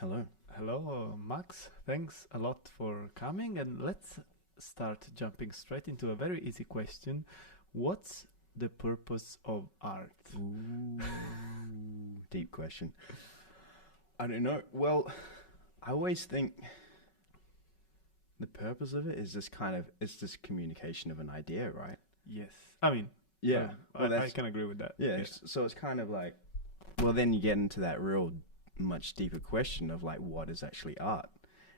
Hello. Hello, Max. Thanks a lot for coming, and let's start jumping straight into a very easy question. What's the purpose of art? Ooh, deep question. I don't know. Well, I always think the purpose of it is just it's just communication of an idea, right? Yes. I mean, Yeah. Well, I that's can agree with that. yeah. Yeah. So it's kind of like, well, then you get into that real much deeper question of like, what is actually art?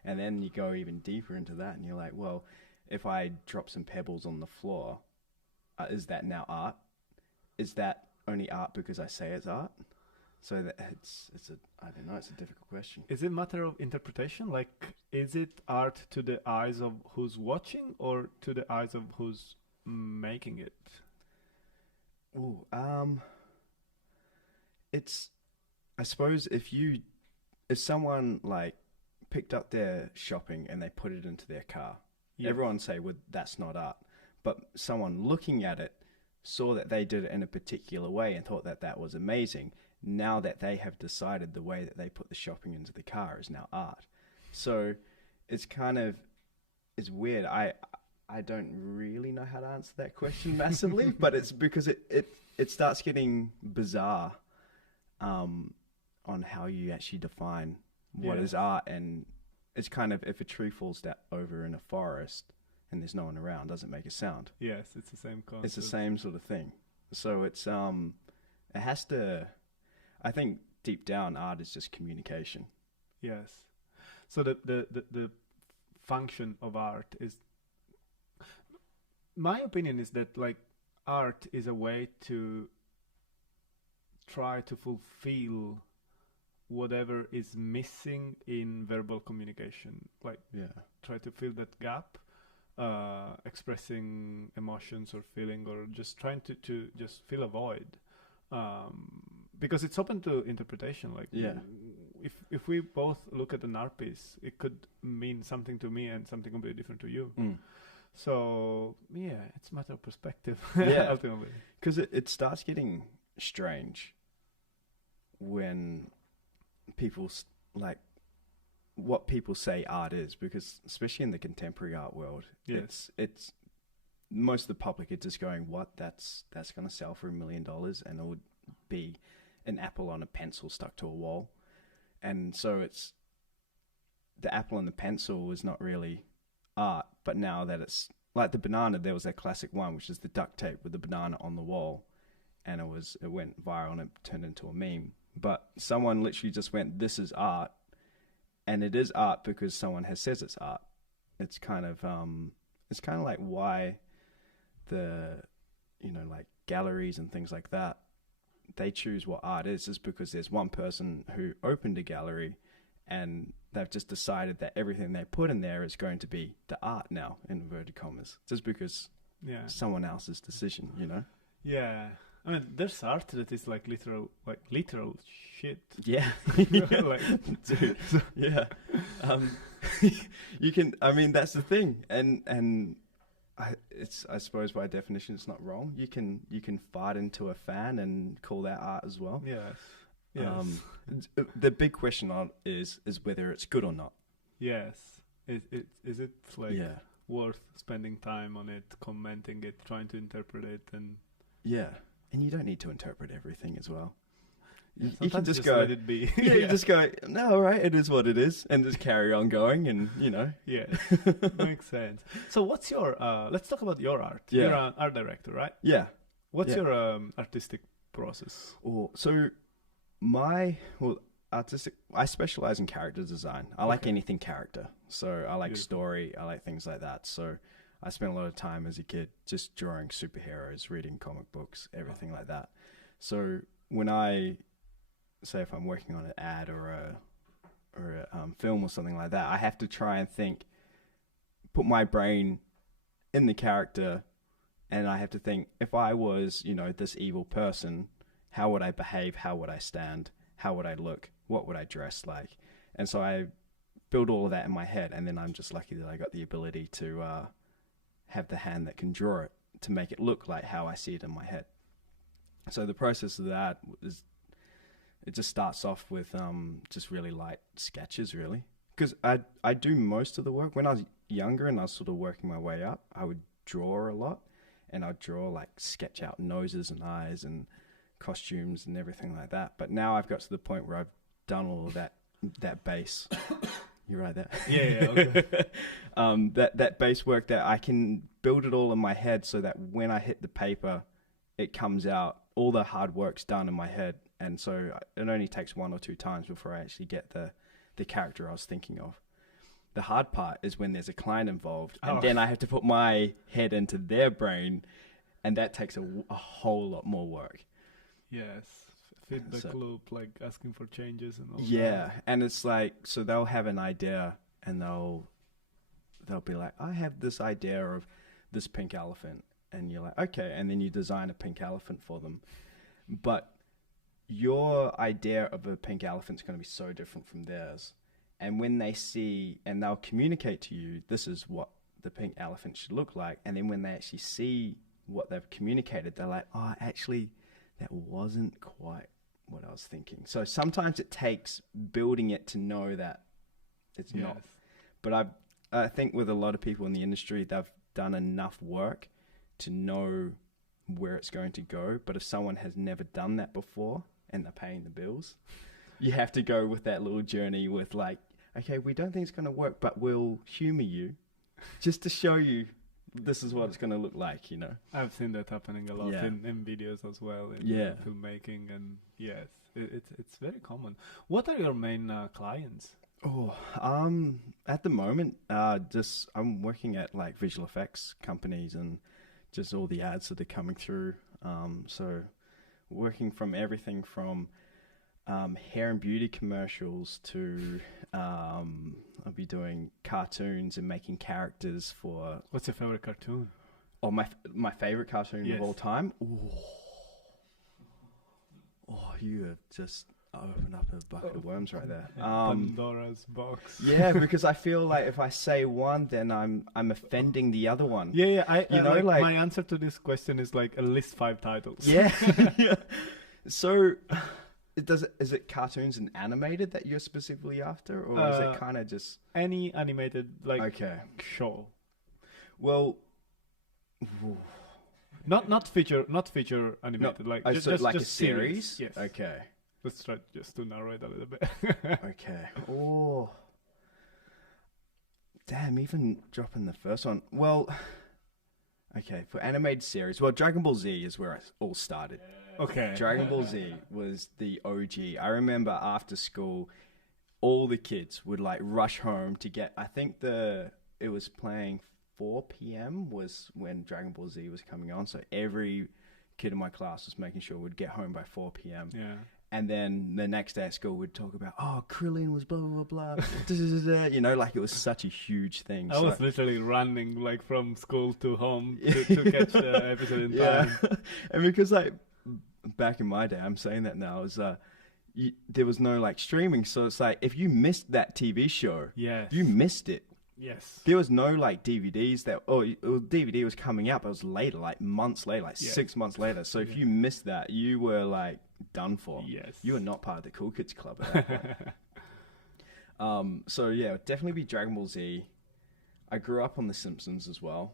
And then you go even deeper into that, and you're like, well, if I drop some pebbles on the floor, is that now art? Is that only art because I say it's art? So that it's a I don't know. It's a difficult question. Is it a matter of interpretation? Like, is it art to the eyes of who's watching or to the eyes of who's making it? Ooh, it's I suppose if someone like picked up their shopping and they put it into their car, Yes. everyone say, well, that's not art. But someone looking at it saw that they did it in a particular way and thought that that was amazing. Now that they have decided the way that they put the shopping into the car is now art. So it's kind of it's weird. I don't really know how to answer that question massively, but it's because it starts getting bizarre on how you actually define what Yeah. is art, and it's kind of if a tree falls down over in a forest and there's no one around, doesn't make a sound. Yes, it's the same It's the concept. same sort of thing. So it has to. I think deep down, art is just communication. Yes. So the function of art is, my opinion is that like art is a way to try to fulfill whatever is missing in verbal communication. Like Yeah, try to fill that gap, expressing emotions or feeling or just trying to just fill a void. Because it's open to interpretation. Like yeah, if we both look at an art piece, it could mean something to me and something completely different to you. mm. So yeah, it's a matter of perspective. Yeah. Ultimately. Because it starts getting strange when like what people say art is, because especially in the contemporary art world, Yes. it's most of the public are just going, what, that's going to sell for $1 million, and it would be an apple on a pencil stuck to a wall. And so it's the apple and the pencil is not really art, but now that it's like the banana, there was that classic one, which is the duct tape with the banana on the wall, and it went viral and it turned into a meme. But someone literally just went, this is art, and it is art because someone has says it's art. It's kind of like why the like galleries and things like that, they choose what art is because there's one person who opened a gallery and they've just decided that everything they put in there is going to be the art now, in inverted commas, just because Yeah. someone else's decision. Yeah. I mean, there's art that is like literal shit. Yeah. Like, Dude. Yeah. Um, you can. I mean, that's the thing, and I suppose by definition it's not wrong. You can fart into a fan and call that art as well. yes. Yes. The big question is whether it's good or not. Yes. Is it like Yeah. worth spending time on it, commenting it, trying to interpret it, and Yeah. And you don't need to interpret everything as well. yeah, You can sometimes just go. let it be. Yeah, you just go. No, all right, it is what it is, and just carry on going, and Yes, makes sense. So what's your let's talk about your art. Yeah. You're an art director, right? Yeah. What's Yeah. your artistic process? So artistic. I specialize in character design. I like Okay. anything character. So I like Beautiful. story. I like things like that. So I spent a lot of time as a kid just drawing superheroes, reading comic books, everything like that. So when I say if I'm working on an ad or a film or something like that, I have to try and put my brain in the character, and I have to think, if I was, this evil person, how would I behave? How would I stand? How would I look? What would I dress like? And so I build all of that in my head, and then I'm just lucky that I got the ability to have the hand that can draw it to make it look like how I see it in my head. So the process of that is it just starts off with just really light sketches, really. Because I do most of the work. When I was younger and I was sort of working my way up, I would draw a lot, and I'd draw, like, sketch out noses and eyes and costumes and everything like that. But now I've got to the point where I've done all of that base. You right there? Yeah, okay. That base work, that I can build it all in my head so that when I hit the paper, it comes out. All the hard work's done in my head, and so it only takes 1 or 2 times before I actually get the character I was thinking of. The hard part is when there's a client involved, and then I have to put my head into their brain, and that takes a whole lot more work. Yes. Feedback loop, like asking for changes and all that. Yeah, and it's like, so they'll have an idea, and they'll be like, I have this idea of this pink elephant, and you're like, okay, and then you design a pink elephant for them. But your idea of a pink elephant is going to be so different from theirs. And when they see, and they'll communicate to you, this is what the pink elephant should look like. And then when they actually see what they've communicated, they're like, oh, actually, that wasn't quite what I was thinking. So sometimes it takes building it to know that it's not. But I think with a lot of people in the industry, they've done enough work to know where it's going to go. But if someone has never done that before and they're paying the bills, you have to go with that little journey with, like, okay, we don't think it's going to work, but we'll humor you just to show you this is what it's going to look like, you know. I've seen that happening a lot in videos as well, in filmmaking, and yes, it's very common. What are your main clients? At the moment, just I'm working at, like, visual effects companies and just all the ads that are coming through. So working from everything from hair and beauty commercials to I'll be doing cartoons and making characters for... What's your favorite cartoon? Oh, my favorite cartoon of all time? Oh, you have just opened up a bucket of worms right there. Pandora's box. Yeah, because I feel like if I say one, then I'm offending the other one. Yeah. My answer to this question is like a list 5 titles. Yeah. Yeah. So... Is it cartoons and animated that you're specifically after, or is it kind of just any animated, like, show? Well, not feature animated, like just like just a series. Yes. Okay. Let's try just to narrow it a little bit. Okay. Oh, damn! Even dropping the first one. Well, okay, for animated series. Well, Dragon Ball Z is where it all started. Okay. Dragon Ball Z was the OG. I remember after school, all the kids would, like, rush home to get, I think it was playing 4 p.m. was when Dragon Ball Z was coming on. So every kid in my class was making sure we'd get home by 4 p.m. Yeah. And then the next day at school, we'd talk about, oh, Krillin was blah, blah, blah, blah. You know, like, it was such a huge thing. I was literally running, like, from school to home to catch the episode in time. And because, like, back in my day, I'm saying that now, is there was no, like, streaming, so it's like, if you missed that TV show, you missed it. Yes. There was no, like, DVDs DVD was coming out, but it was later, like, months later, like 6 months later. So if you missed that, you were, like, done for. Yes. You were not part of the Cool Kids Club at that point. So yeah, definitely be Dragon Ball Z. I grew up on The Simpsons as well.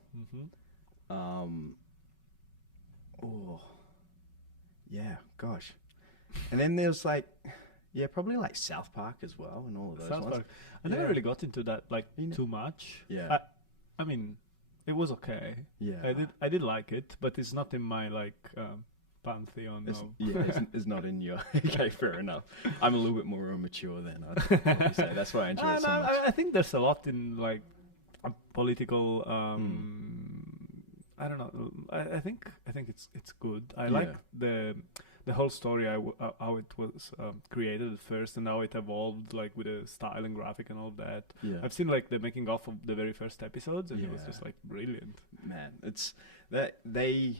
Yeah, gosh. And then there's, like, probably, like, South Park as well and all of those ones. I never really got into that, like, too much. Yeah. I mean, it was okay. Yeah. I did like it, but it's not in my, like, pantheon. It's not in your... Okay, fair enough. I'm a little bit more mature than I'd probably say. That's why I enjoy it so much. I think there's a lot in, like, political... I don't know. I think it's good. I like the whole story. How it was created at first, and how it evolved, like, with the style and graphic and all that. Yeah. I've seen, like, the making of the very first episodes, and it was just, like, brilliant. Man, it's that they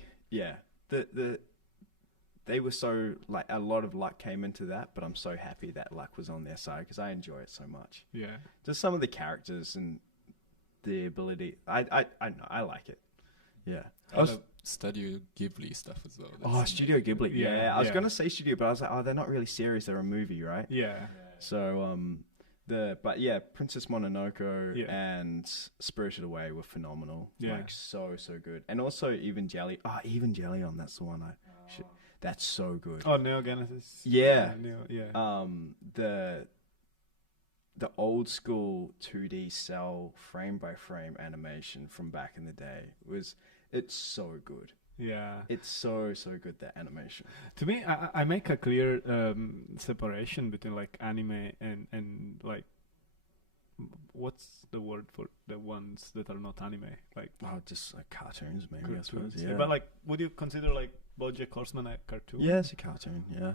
were so, like, a lot of luck came into that, but I'm so happy that luck was on their side because I enjoy it so much. Yeah, just some of the characters and the ability. I know, I like it. Yeah. Studio Ghibli stuff as well. Oh, Studio Ghibli. Yeah, I was yeah. gonna say studio, but I was like, oh, they're not really serious. They're a movie, right? Yeah. So but yeah, Princess Mononoke Yeah. and Spirited Away were phenomenal. Yeah. Like so good. And also Evangelion. Evangelion. That's the one that's so good. Oh, Neo Genesis. Yeah. Yeah. The old school 2D cell frame by frame animation from back in the day it's so good. Yeah. It's so good, that animation. To me, I make a clear separation between like anime and like, what's the word for the ones that are not anime? Like, Just like cartoons, maybe. cartoons. I suppose. Yeah. But like, would you consider like BoJack Horseman a cartoon? Yeah, it's a cartoon. Yeah,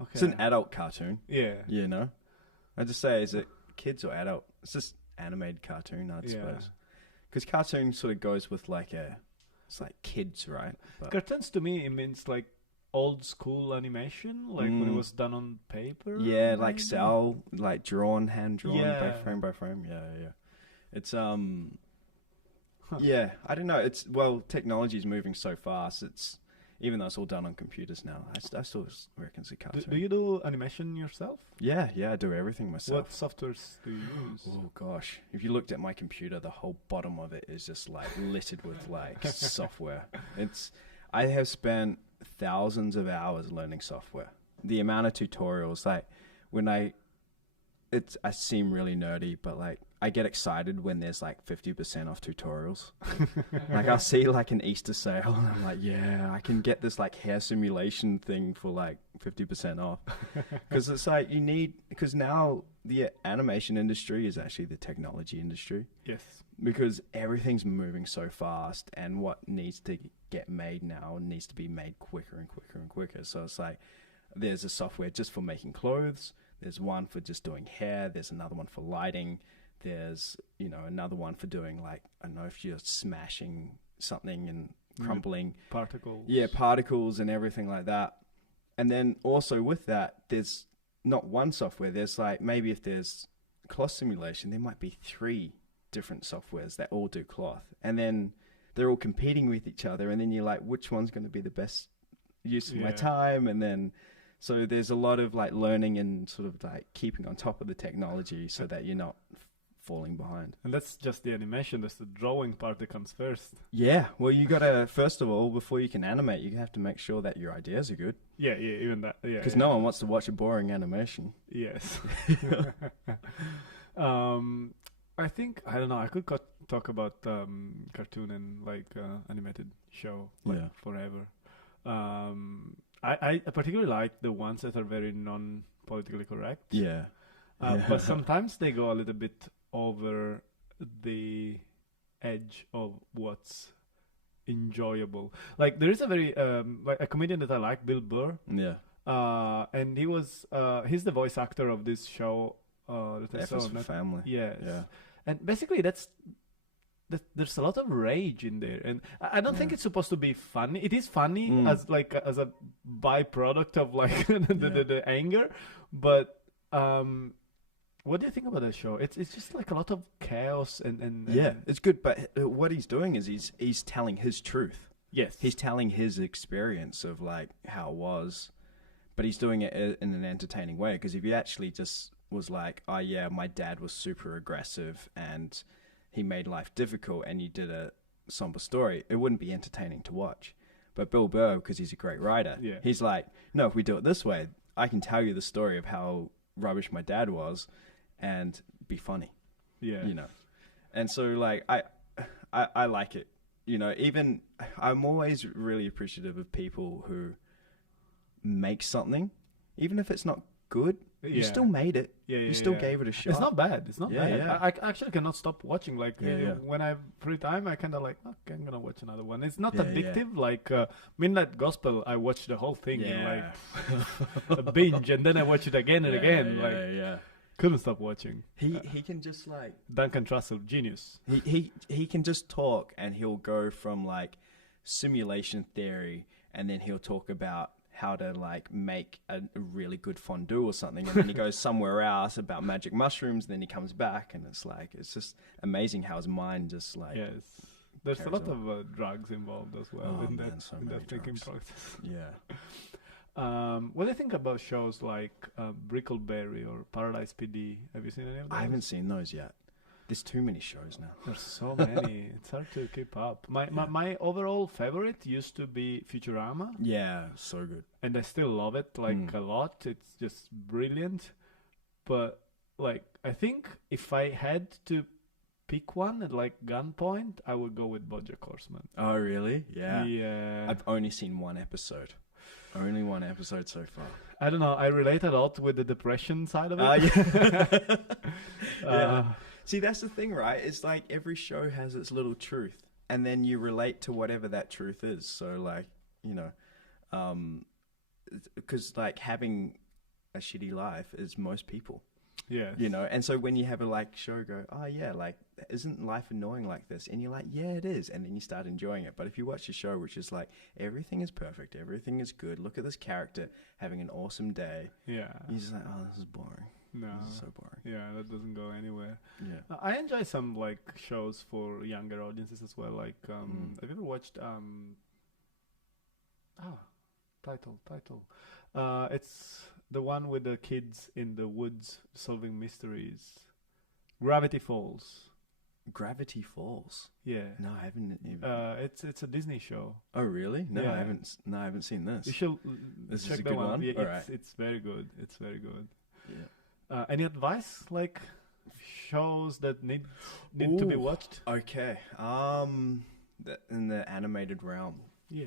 Okay. it's an adult cartoon. Yeah. You know, I just say, is it kids or adult? It's just animated cartoon, I'd Yeah. suppose. Because cartoon sort of goes with like it's like kids, right? But Cartoons to me, it means like old school animation, like when it was done on paper. yeah, like maybe? cell, like hand drawn Yeah. by frame. Yeah. It's yeah, I don't know. Technology is moving so fast. It's even though it's all done on computers now, I still reckon it's a cartoon. Do you do animation yourself? Yeah, I do everything myself. What softwares do you use? Oh gosh, if you looked at my computer, the whole bottom of it is just like littered with like software. I have spent thousands of hours learning software. The amount of tutorials, like I seem really nerdy, but like I get excited when there's like 50% off tutorials. Like I'll see like an Easter sale and I'm like, yeah, I can get this like hair simulation thing for like 50% off. Because it's like because now the animation industry is actually the technology industry. Yes. Because everything's moving so fast, and what needs to get made now needs to be made quicker and quicker and quicker. So it's like there's a software just for making clothes. There's one for just doing hair. There's another one for lighting. There's, another one for doing like, I don't know, if you're smashing something and crumbling. Particles. Yeah, particles and everything like that. And then also with that, there's not one software. There's like, maybe if there's cloth simulation, there might be 3 different softwares that all do cloth. And then they're all competing with each other. And then you're like, which one's going to be the best use of my time? And then... So there's a lot of like learning and sort of like keeping on top of the technology so that you're not falling behind. And that's just the animation. That's the drawing part that comes first. Yeah. Well, you got to, first of all, before you can animate, you have to make sure that your ideas are good. Yeah, even that. Yeah. Because no one wants to watch a boring animation. Yes. I think, I don't know, I could talk about cartoon and like animated show forever. I particularly like the ones that are very non-politically correct. Yeah. But sometimes they go a little bit over the edge of what's enjoyable. Like there is a very like a comedian that I like, Bill Burr. Yeah. And he's the voice actor of this show. F is for Family. Yes. Yeah. And basically there's a lot of rage in there, and I don't think it's supposed to be funny. It is funny as a byproduct of like the anger, but what do you think about that show? It's just like a lot of chaos and yeah, it's good. But what he's doing is he's telling his truth. Yes, he's telling his experience of like how it was, but he's doing it in an entertaining way. Because if you actually just was like, oh yeah, my dad was super aggressive and he made life difficult, and you did a somber story, it wouldn't be entertaining to watch. But Bill Burr, because he's a great writer, he's like, no, if we do it this way, I can tell you the story of how rubbish my dad was and be funny. Yeah. And so like I like it. Even I'm always really appreciative of people who make something, even if it's not good. You still made it. You still gave it a shot. It's not bad. It's not bad. Yeah. I actually cannot stop watching. Like when I have free time, I kind of like, okay, I'm gonna watch another one. It's not addictive. Like Midnight Gospel, I watched the whole thing in like a binge, and then I watch it again and again. Couldn't stop watching. He can just like Duncan Trussell, genius. He can just talk, and he'll go from like simulation theory, and then he'll talk about how to like make a really good fondue or something, and then he goes somewhere else about magic mushrooms, and then he comes back, and it's just amazing how his mind just like There's a carries lot on. of drugs involved as well Oh, in man, that so in many that thinking drugs. process. Yeah. What do you think about shows like Brickleberry or Paradise PD? Have you seen any of those? I haven't seen those yet. There's too many shows now. There's so many. It's hard to keep up. My overall favorite used to be Futurama, Yeah, so good. and I still love it a lot. It's just brilliant. But like, I think if I had to pick one at like gunpoint, I would go with BoJack Horseman. Oh, really? Yeah. Yeah. I've only seen one episode. Only one episode so far. I don't know. I relate a lot with the depression side of it. Yeah. Uh, Yeah. See, that's the thing, right? It's like every show has its little truth, and then you relate to whatever that truth is. So, like, you know, because like having a shitty life is most people, yeah. you know. And so when you have a like show go, oh yeah, like isn't life annoying like this? And you're like, yeah, it is. And then you start enjoying it. But if you watch a show which is like everything is perfect, everything is good. Look at this character having an awesome day. Yeah. You're just like, oh, this is boring. No. This is so boring. Yeah, that doesn't go anywhere. Yeah. I enjoy some like shows for younger audiences as well. Like, have you ever watched title? It's the one with the kids in the woods solving mysteries. Gravity Falls. Gravity Falls. Yeah. No, I haven't even. It's a Disney show. Oh, really? No, Yeah. I haven't. No, I haven't seen this. You should This is check a that good one. one? Yeah, Alright. it's very good. It's very good. Yeah. Any advice, like shows that need to be Ooh. watched? Okay. In the animated realm. Yeah.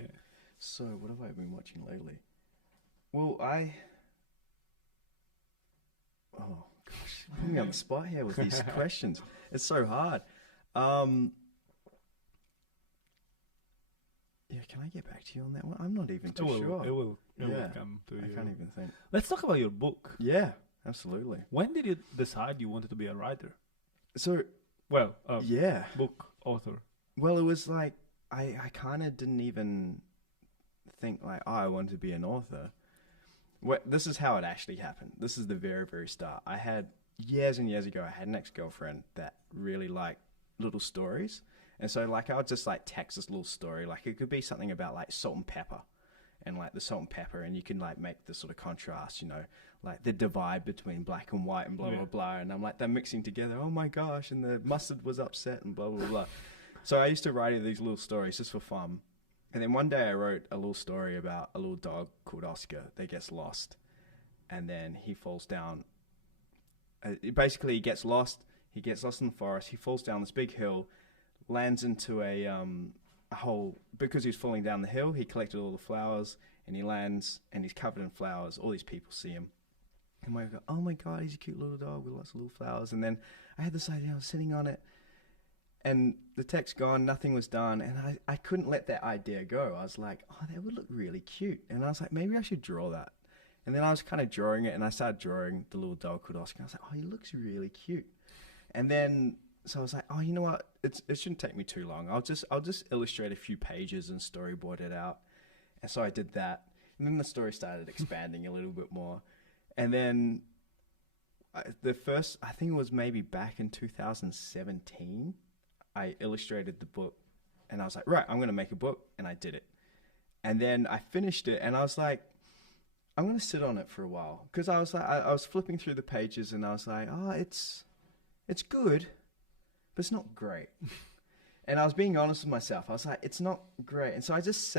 So, what have I been watching lately? Well, oh gosh, putting me on the spot here with these questions. It's so hard. Yeah, can I get back to you on that one? I'm not even too sure. It will Yeah. come to you. I can't even think. Let's talk about your book. Yeah, absolutely. When did you decide you wanted to be a writer? So, Well, yeah. book author. Well, it was like I kind of didn't even think like, oh, I wanted to be an author. This is how it actually happened. This is the very, very start. I had years and years ago, I had an ex-girlfriend that really liked little stories. And so like I would just like text this little story. Like it could be something about like salt and pepper and like the salt and pepper. And you can like make the sort of contrast, you know, like the divide between black and white and blah, blah, blah. And I'm like, they're mixing together. Oh my gosh. And the mustard was upset and blah, blah, blah. So I used to write these little stories just for fun. And then one day I wrote a little story about a little dog called Oscar that gets lost. And then he falls down. Basically, he gets lost. He gets lost in the forest. He falls down this big hill, lands into a hole. Because he's falling down the hill, he collected all the flowers. And he lands, and he's covered in flowers. All these people see him. And we go, oh my God, he's a cute little dog with lots of little flowers. And then I had this idea, I was sitting on it. And the text gone, nothing was done, and I couldn't let that idea go. I was like, oh, that would look really cute. And I was like, maybe I should draw that. And then I was kind of drawing it, and I started drawing the little dog called Oscar. I was like, oh, he looks really cute. And then, so I was like, oh, you know what? It shouldn't take me too long. I'll just illustrate a few pages and storyboard it out. And so I did that. And then the story started expanding a little bit more. And then I think it was maybe back in 2017, I illustrated the book, and I was like, right, I'm going to make a book, and I did it. And then I finished it, and I was like, I'm going to sit on it for a while, because I was like, I was flipping through the pages, and I was like, oh, it's good, but it's not great. And I was being honest with myself. I was like, it's not great. And so I just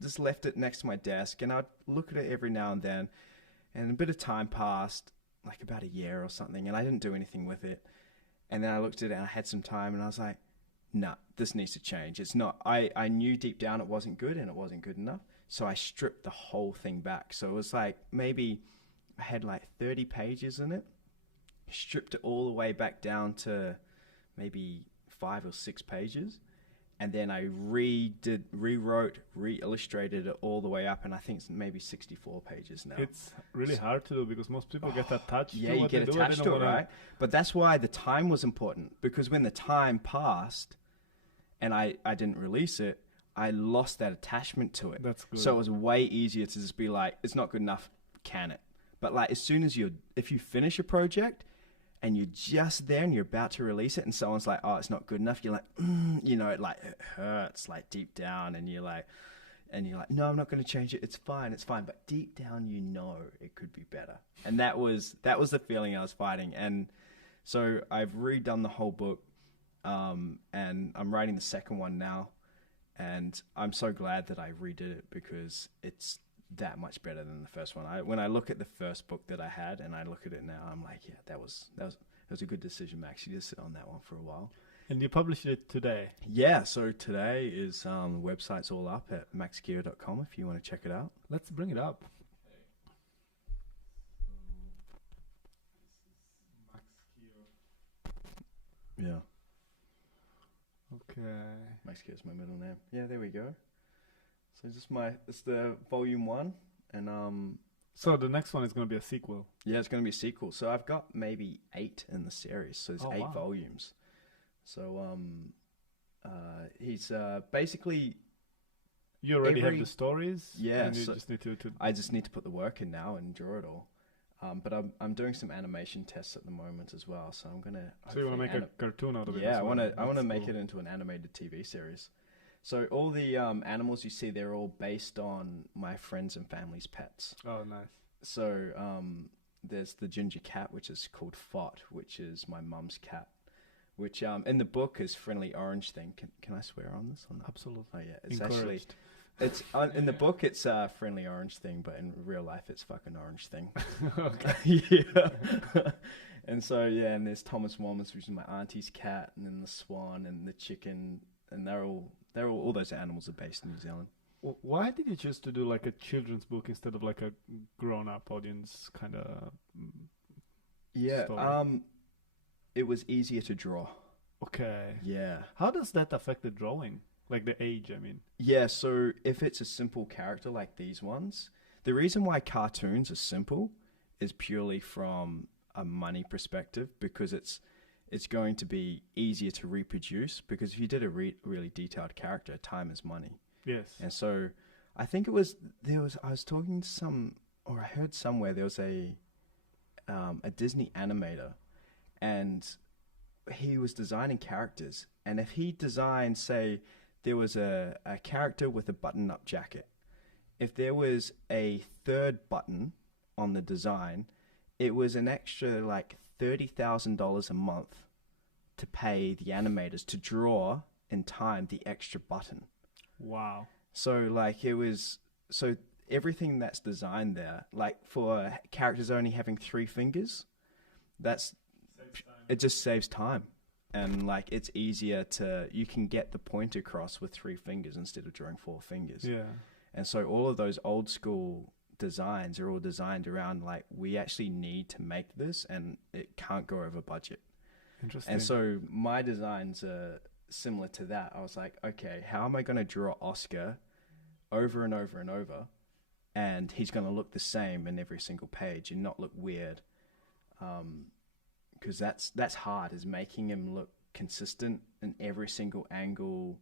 just left it next to my desk, and I'd look at it every now and then, and a bit of time passed, like about a year or something, and I didn't do anything with it. And then I looked at it and I had some time and I was like, nah, this needs to change. It's not, I knew deep down it wasn't good and it wasn't good enough. So I stripped the whole thing back. So it was like, maybe I had like 30 pages in it, stripped it all the way back down to maybe 5 or 6 pages. And then I rewrote, re-illustrated it all the way up, and I think it's maybe 64 pages now. It's really hard to do because most people get attached Yeah, to you what get they do. attached to it, right? But that's why the time was important, because when the time passed and I didn't release it, I lost that attachment to it. That's good. So it was way easier to just be like, it's not good enough, can it? But like as soon as if you finish a project and you're just there and you're about to release it and someone's like, oh, it's not good enough. You're like, you know, it hurts like deep down, and you're like, no, I'm not going to change it. It's fine. But deep down, you know, it could be better. And that was the feeling I was fighting. And so I've redone the whole book, and I'm writing the second one now. And I'm so glad that I redid it because it's that much better than the first one. When I look at the first book that I had and I look at it now, I'm like, yeah, that was a good decision, Max. You just sit on that one for a while. And you published it today? Yeah, so today is the website's all up at maxgear.com if you want to check it out. Let's bring it up. Yeah. Okay. Max Gear is my middle name. Yeah, there we go. So it's the volume 1, and so the next one is going to be a sequel. Yeah, it's going to be a sequel. So I've got maybe 8 in the series. So there's 8 volumes. So he's basically. You already have the stories. Yeah, and you so just need to. I just need to put the work in now and draw it all. But I'm doing some animation tests at the moment as well. So I'm gonna. So you want to make a cartoon out of it? Yeah, I want to make it into an animated TV series. So all the animals you see, they're all based on my friends and family's pets. Oh, nice. So there's the ginger cat, which is called Fot, which is my mum's cat, which in the book is Friendly Orange Thing. Can I swear on this or not? Absolutely. Oh yeah, it's actually in the book it's Friendly Orange Thing, but in real life it's fucking Orange Thing. Yeah. And so and there's Thomas Wommers, which is my auntie's cat, and then the swan and the chicken, and they're all those animals are based in New Zealand. Why did you choose to do like a children's book instead of like a grown-up audience kind of? Yeah, story? It was easier to draw. Okay. Yeah. How does that affect the drawing? Like the age, I mean. Yeah, so if it's a simple character like these ones, the reason why cartoons are simple is purely from a money perspective, because it's going to be easier to reproduce, because if you did a really detailed character, time is money. Yes. And so I think I was talking to I heard somewhere there was a Disney animator, and he was designing characters, and if he designed, say, there was a character with a button-up jacket, if there was a third button on the design, it was an extra like $30,000 a month to pay the animators to draw in time the extra button. Wow. So like everything that's designed there, like for characters only having 3 fingers, it just saves time. And like it's easier you can get the point across with 3 fingers instead of drawing 4 fingers. Yeah. And so all of those old school designs are all designed around like, we actually need to make this and it can't go over budget. Interesting. And so my designs are similar to that. I was like, okay, how am I going to draw Oscar over and over and over, and he's going to look the same in every single page and not look weird? Because that's hard, is making him look consistent in every single angle,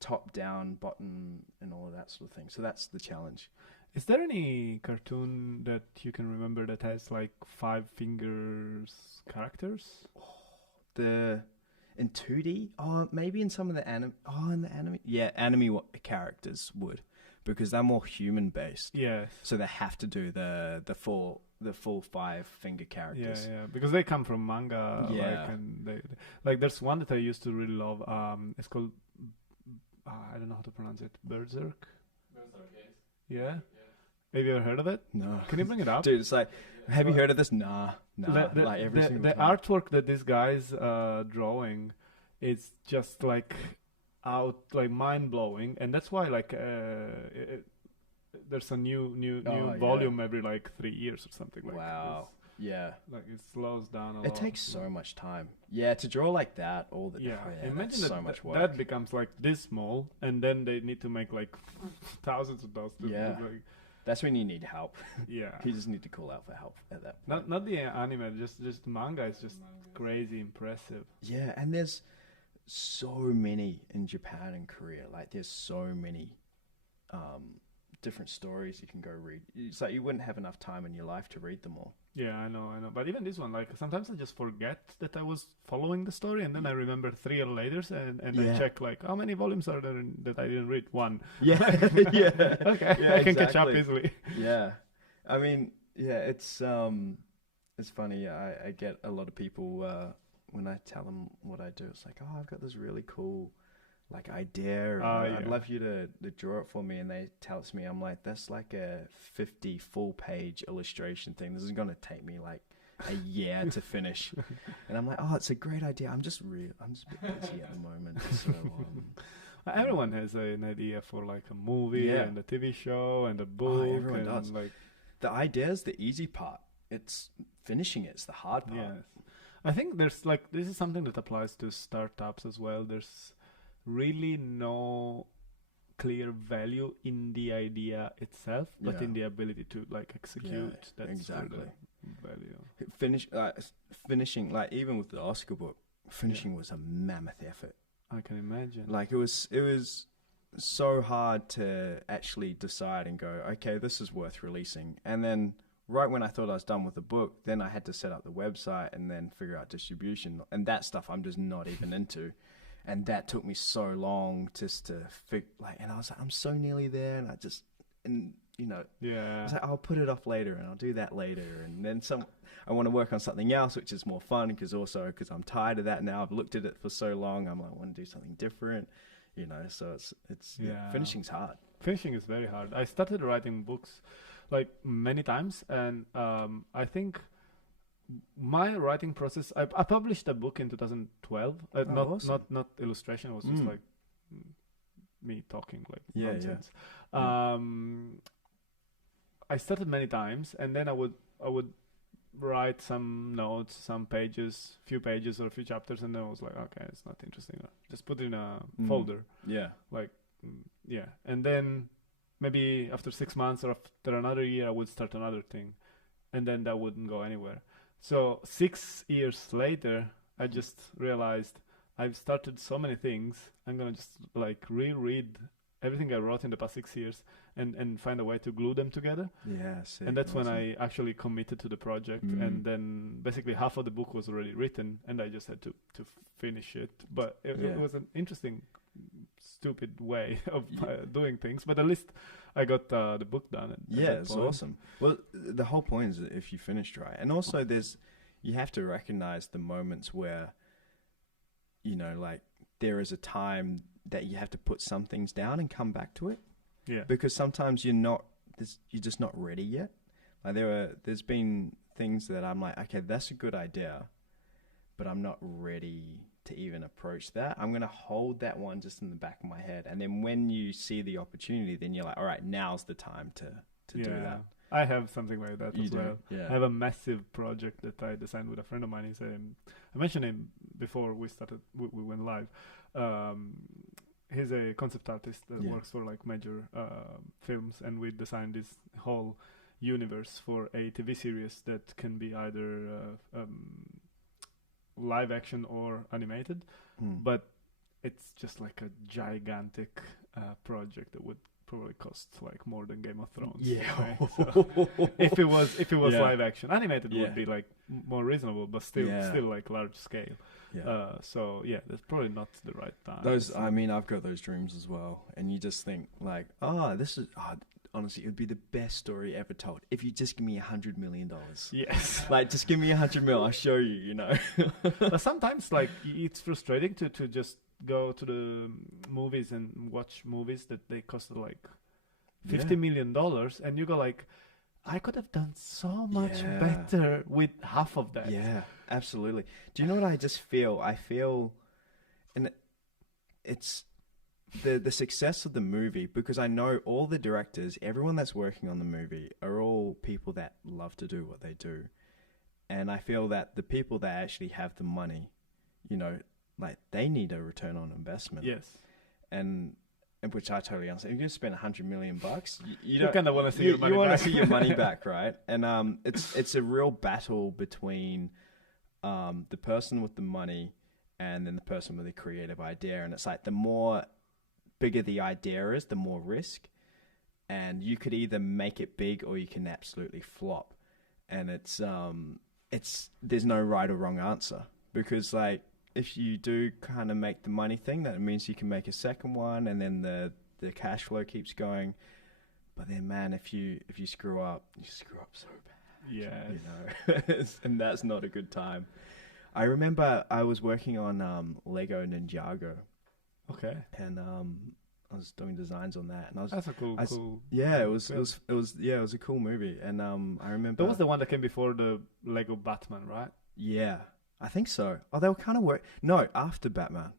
top down, bottom, and all of that sort of thing. So that's the challenge. Is there any cartoon that you can remember that has like 5 fingers characters? In 2D? Oh, maybe in some of the anime. Oh, in the anime. Yeah, anime characters would, because they're more human based. Yes. So they have to do the full 5 finger characters. Yeah, because they come from manga. Yeah. Like there's one that I used to really love. It's called I don't know how to pronounce it. Berserk. Yeah. Have you ever heard of it? No. Can you bring it up? Dude, it's like, have you heard of this? Nah. Like every single the time. artwork that this guy's drawing is just like mind blowing, and that's why like there's a new volume every like 3 years or something. Like wow. Yeah. Like it slows down a lot. It takes so much time. Yeah, to draw like that all the yeah. Imagine Imagine so much work. that becomes like this small, and then they need to make like thousands of those. Yeah. Like, that's when you need help. Yeah. You just need to call out for help at that point. Not the anime, just manga is just crazy impressive. Yeah, and there's so many in Japan and Korea. Like there's so many different stories you can go read. It's like you wouldn't have enough time in your life to read them all. Yeah, I know. But even this one, like sometimes I just forget that I was following the story, and then I remember 3 years later, and I check like how many volumes are there that I didn't read. 1. Yeah, yeah. Okay, Yeah, I can catch up exactly. easily. Yeah, I mean, yeah, it's funny. I get a lot of people when I tell them what I do. It's like, oh, I've got this really cool like idea. And I'd love you to draw it for me. And they tell it to me. I'm like, that's like a 50 full page illustration thing. This is gonna take me like a year to finish. And I'm like, oh, it's a great idea. I'm just a bit busy at the moment. So everyone has an idea for like a movie and a TV show and a book. Oh, everyone and does. Like the idea is the easy part. It's finishing it. It's the hard part. yes, I think there's like this is something that applies to startups as well. There's really no clear value in the idea itself, but in the ability to like execute. That's exactly the value. Finishing, like even with the Oscar book, finishing was a mammoth effort. I can imagine. Like it was so hard to actually decide and go, okay, this is worth releasing. And then right when I thought I was done with the book, then I had to set up the website and then figure out distribution and that stuff I'm just not even into. And that took me so long just to and I was like, I'm so nearly there. And I was like, I'll put it off later and I'll do that later. And then I want to work on something else, which is more fun because I'm tired of that now. I've looked at it for so long. I'm like, I want to do something different, so it's finishing's hard. Finishing is very hard. I started writing books like many times. And I think my writing process, I published a book in 2012. Awesome. Not illustration. It was just like me talking like nonsense. Yeah. I started many times, and then I would write some notes, some pages, few pages or a few chapters, and then I was like, okay, it's not interesting. Just put it in a folder. Yeah. And then maybe after 6 months or after another year, I would start another thing, and then that wouldn't go anywhere. So 6 years later, I just realized I've started so many things. I'm gonna just like reread everything I wrote in the past 6 years and find a way to glue them together. Yeah, sick. And that's Awesome. when I actually committed to the project. And then basically half of the book was already written, and I just had to finish it. But it was an interesting, stupid way of doing things. But at least I got the book done. It's awesome. Well, the whole point is that if you finished right, and also you have to recognize the moments where, like there is a time that you have to put some things down and come back to it. Yeah. Because sometimes you're just not ready yet. Like there's been things that I'm like, okay, that's a good idea, but I'm not ready to even approach that. I'm going to hold that one just in the back of my head. And then when you see the opportunity, then you're like, all right, now's the time to do that. I have something like that as well. Yeah. I have a massive project that I designed with a friend of mine. I mentioned him before we went live. He's a concept artist that works for like major films, and we designed this whole universe for a TV series that can be either live action or animated, but it's just like a gigantic project that would probably cost like more than Game of Thrones. Yeah. Right? So if it was live action, animated would be like more reasonable, but still like large scale. Yeah. That's probably not the right time. I've got those dreams as well, and you just think like, honestly, it would be the best story ever told if you just give me $100 million. Yes. Like, just give me $100 million. I'll show you. But sometimes, like, it's frustrating to just go to the movies and watch movies that they cost like $50 million, and you go like, I could have done so much better with half of that. Yeah, absolutely. Do you know what I just feel? I feel, and it's the success of the movie, because I know all the directors, everyone that's working on the movie are all people that love to do what they do. And I feel that the people that actually have the money, like they need a return on investment. Yes. And which I totally understand. If you're going to spend $100 million, you kind of want to see your money back. You want to see your money back, right? And it's a real battle between the person with the money and then the person with the creative idea. And it's like the more bigger the idea is, the more risk. and you could either make it big or you can absolutely flop. And it's there's no right or wrong answer, because like if you do kind of make the money thing, that means you can make a second one, and then the cash flow keeps going. But then, man, if you screw up, you screw up so bad. Yes. You know, and that's not a good time. I remember I was working on Lego Ninjago, Okay. and I was doing designs on that, and I was That's a cool. yeah, it was film. it was a cool movie, and I remember That was the one that came before the Lego Batman, right? yeah, I think so. Oh, they were kind of no, after Batman.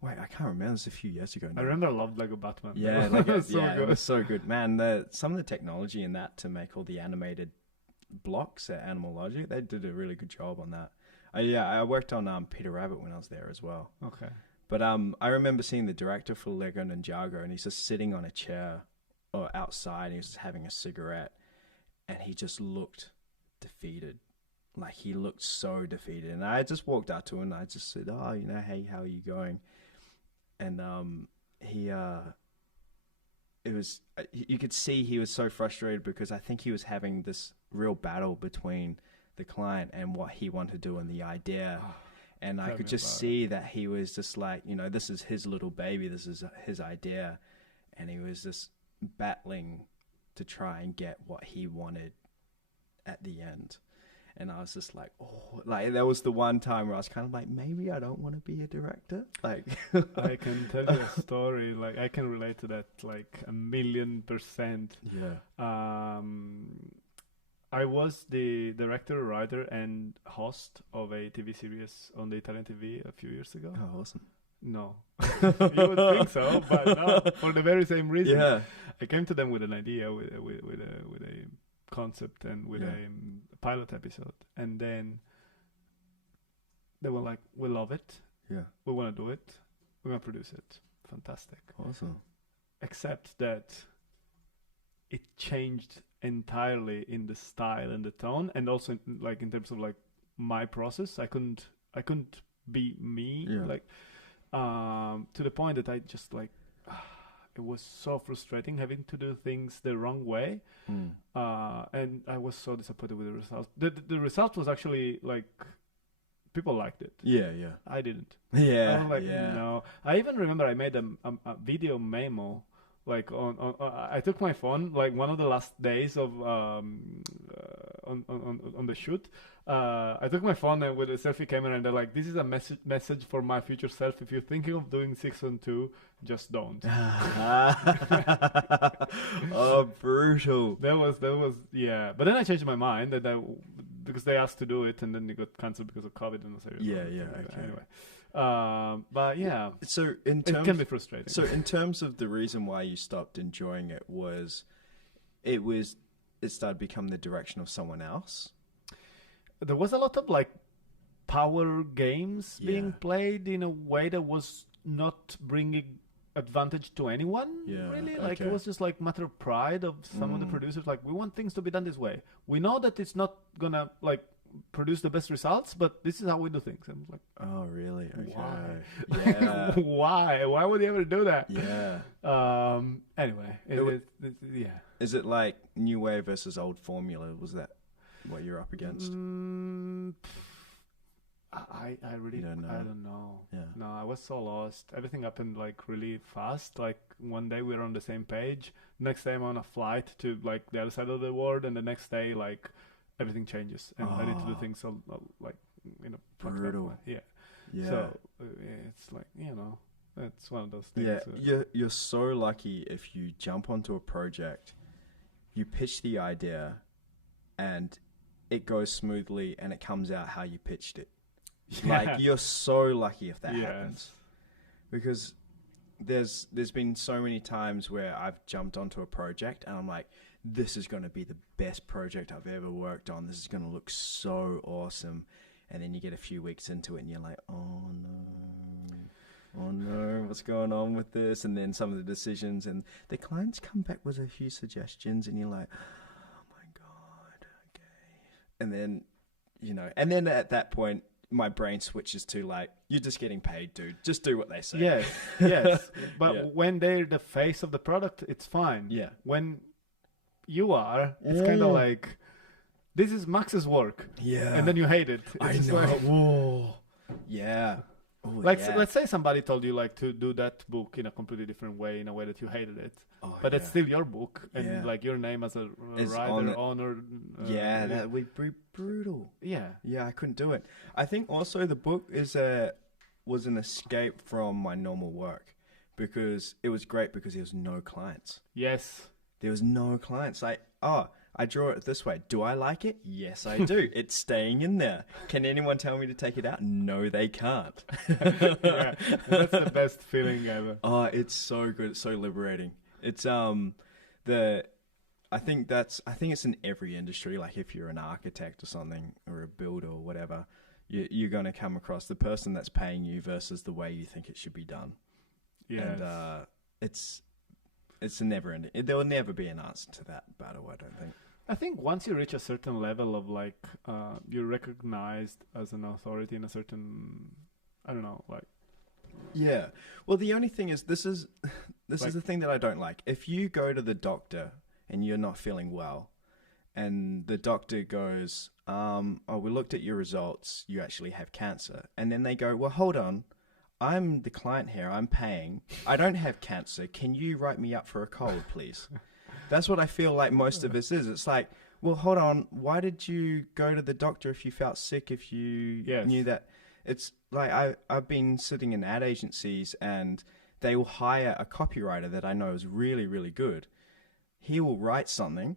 Wait, I can't remember. It was a few years ago now. I remember I loved Lego Batman. Yeah, It like, was so yeah, good. it was so good, man. Some of the technology in that to make all the animated blocks at Animal Logic, they did a really good job on that. I worked on Peter Rabbit when I was there as well. Okay. But I remember seeing the director for Lego Ninjago, and he's just sitting on a chair or outside, and he was just having a cigarette, and he just looked defeated. Like, he looked so defeated. And I just walked out to him, and I just said, oh, you know, hey, how are you going? And it was, you could see he was so frustrated, because I think he was having this real battle between the client and what he wanted to do and the idea. And I Tell could me just about see that he was just like, you know, this is his little baby. This is his idea. And he was just battling to try and get what he wanted at the end. And I was just like, oh, like that was the one time where I was kind of like, maybe I don't want to be a director. Like, I can tell you a story. Like, I can relate to that like 1,000,000%. yeah. I was the director, writer, and host of a TV series on the Italian TV a few years ago. Oh, awesome. No, you would think so, but no, for the very same reason. Yeah. I came to them with an idea, with a concept, and with Yeah. a pilot episode, and then they were like, "We love it. Yeah. We want to do it. We're gonna produce it. Fantastic." Awesome. Except that it changed entirely in the style and the tone, and also in terms of like my process. I couldn't be me. Yeah. Like to the point that I just like it was so frustrating having to do things the wrong way. And I was so disappointed with the results. The result was actually like people liked it. Yeah. Yeah. I didn't. Yeah. I was like, yeah. no. I even remember I made a video memo. Like I took my phone like one of the last days of on the shoot. I took my phone and with a selfie camera, and they're like, "This is a message for my future self. If you're thinking of doing 6-on-2, just don't." Oh, brutal. That was yeah. But then I changed my mind because they asked to do it, and then it got cancelled because of COVID and so. Yeah. Okay. Anyway, but yeah, So it can be frustrating. So in terms of the reason why you stopped enjoying it was it started to become the direction of someone else. There was a lot of like power games being Yeah. played in a way that was not bringing advantage to anyone. Yeah, Really, like it okay. was just like matter of pride of some of the producers. Like, we want things to be done this way. We know that it's not gonna like produce the best results, but this is how we do things. I'm like, Oh, really? Okay. Why? Yeah. why would you ever do that? Yeah. Anyway, yeah. Is it like new way versus old formula? Was that what you're up against? I really You don't know. I don't know. Yeah. No, I was so lost. Everything happened like really fast. Like one day we were on the same page. Next day I'm on a flight to like the other side of the world, and the next day like everything changes, and I need to do Oh. things like in a Brutal. way. Yeah. Yeah. So it's like it's one of those things. Yeah, you're so lucky if you jump onto a project, you pitch the idea, and it goes smoothly, and it comes out how you pitched it. Like, you're so lucky if that happens, because there's been so many times where I've jumped onto a project and I'm like, this is going to be the best project I've ever worked on. This is going to look so awesome. And then you get a few weeks into it and you're like, oh no, what's going on with this? And then some of the decisions, and the clients come back with a few suggestions, and you're like, oh my God, okay. And then, and then at that point, my brain switches to like, you're just getting paid, dude. Just do what they say. Yes, yes. But Yeah. when they're the face of the product, it's fine. Yeah. When you are, it's kind of like, this is Max's work. Yeah. And then you hate it. It's I just know. like- Whoa. Yeah. Ooh, Like, yeah. let's say somebody told you like to do that book in a completely different way, in a way that you hated it, Oh, but yeah. it's still your book, and Yeah. like your name as a Is writer, on it. owner. Yeah, that would be brutal. yeah. Yeah, I couldn't do it. I think also the book was an escape from my normal work because it was great because there was no clients. Yes. There was no clients. I draw it this way. Do I like it? Yes, I do. It's staying in there. Can anyone tell me to take it out? No, they can't. Yeah. That's the best feeling ever. Oh, it's so good. It's so liberating. It's I think it's in every industry. Like if you're an architect or something, or a builder or whatever, you're going to come across the person that's paying you versus the way you think it should be done. Yes. And it's a never ending. There will never be an answer to that battle, I don't think. I think once you reach a certain level of like, you're recognized as an authority in a certain, I don't know, like. Yeah. Well, the only thing is, this is Like- the thing that I don't like. If you go to the doctor and you're not feeling well, and the doctor goes, we looked at your results, you actually have cancer. And then they go, well, hold on, I'm the client here, I'm paying, I don't have cancer, can you write me up for a cold, please? That's what I feel like most of this is. It's like, well, hold on, why did you go to the doctor if you felt sick, if you Yes. knew that? It's like I've been sitting in ad agencies and they will hire a copywriter that I know is really, really good. He will write something,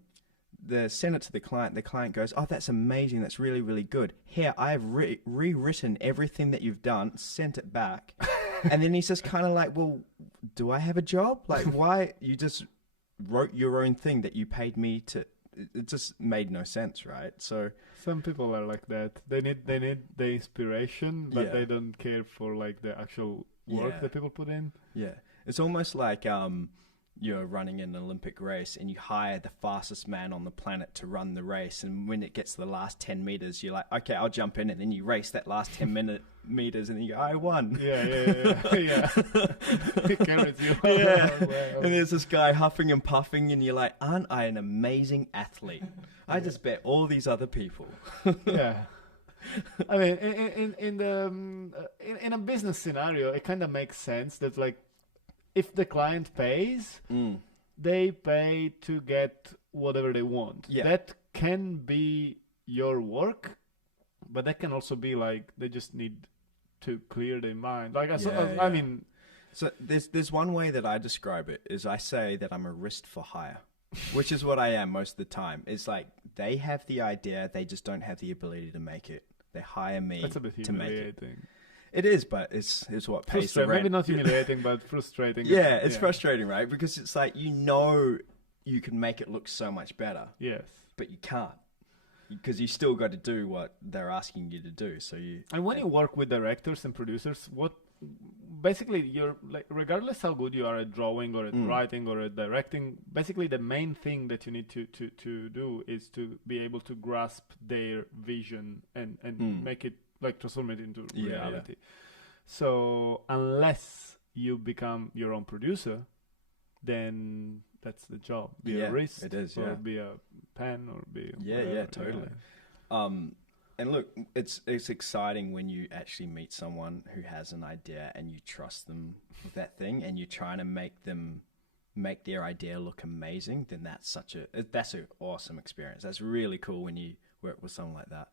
they send it to the client goes, oh, that's amazing, that's really, really good. Here, I've rewritten everything that you've done, sent it back. And then he's just kind of like, well, do I have a job? Like, why? You just wrote your own thing that you paid me to. It just made no sense, right? So Some people are like that. They need the inspiration, but Yeah. they don't care for like the actual work Yeah. that people put in. yeah, it's almost like you're running an Olympic race and you hire the fastest man on the planet to run the race, and when it gets to the last 10 meters, you're like, okay, I'll jump in, and then you race that last 10 meters, and then you go, I won. Yeah. It carries you. Yeah. Well, And there's this guy huffing and puffing, and you're like, aren't I an amazing athlete? I just bet all these other people. yeah. I mean, in a business scenario, it kind of makes sense that like, if the client pays, they pay to get whatever they want. Yeah. That can be your work, but that can also be like they just need to clear their mind. Like I mean, So there's one way that I describe it is I say that I'm a wrist for hire, which is what I am most of the time. It's like they have the idea, they just don't have the ability to make it. They hire me that's a bit to make it. humiliating. It is, but it's what pays the rent. Maybe not humiliating, but frustrating. Yeah, it's frustrating, right? Because it's like you can make it look so much better, Yes. but you can't because you still got to do what they're asking you to do. So And when you work with directors and producers, what basically you're like, regardless how good you are at drawing or at writing or at directing, basically the main thing that you need to do is to be able to grasp their vision and make it like transform it into reality. So unless you become your own producer, then that's the job. Be a wrist, it is, or be a pen, or be totally. And look, it's exciting when you actually meet someone who has an idea and you trust them with that thing, and you're trying to make their idea look amazing. Then that's an awesome experience. That's really cool when you work with someone like that.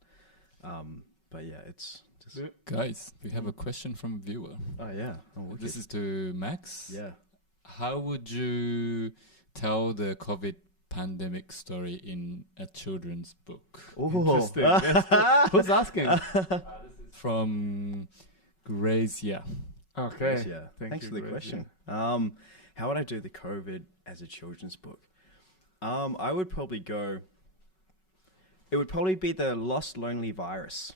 But yeah, it's just Guys, we have a question from a viewer. This This is to Max. yeah. How would you tell the COVID pandemic story in a children's book? Interesting. Who's asking? From Grazia. Okay. Yeah. Thanks you, for the Grace, question. How would I do the COVID as a children's book? I would probably go. It would probably be the Lost Lonely Virus.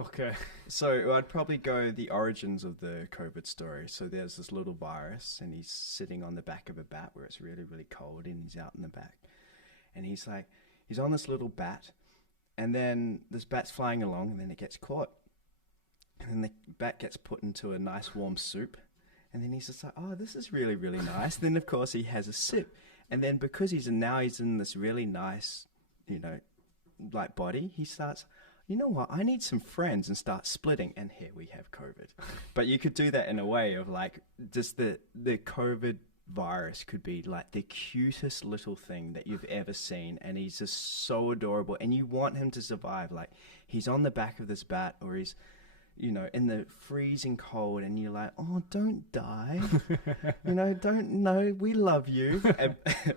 Okay. So I'd probably go the origins of the COVID story. So there's this little virus, and he's sitting on the back of a bat where it's really, really cold, and he's out in the back. And he's on this little bat, and then this bat's flying along, and then it gets caught. And then the bat gets put into a nice warm soup. And then he's just like, oh, this is really, really nice. Then, of course, he has a sip. And then because he's in this really nice, like body, he starts, you know what, I need some friends, and starts splitting. And here we have COVID. But you could do that in a way of like, just the COVID virus could be like the cutest little thing that you've ever seen. And he's just so adorable. And you want him to survive. Like, he's on the back of this bat, or he's, in the freezing cold, and you're like, oh, don't die. We love you.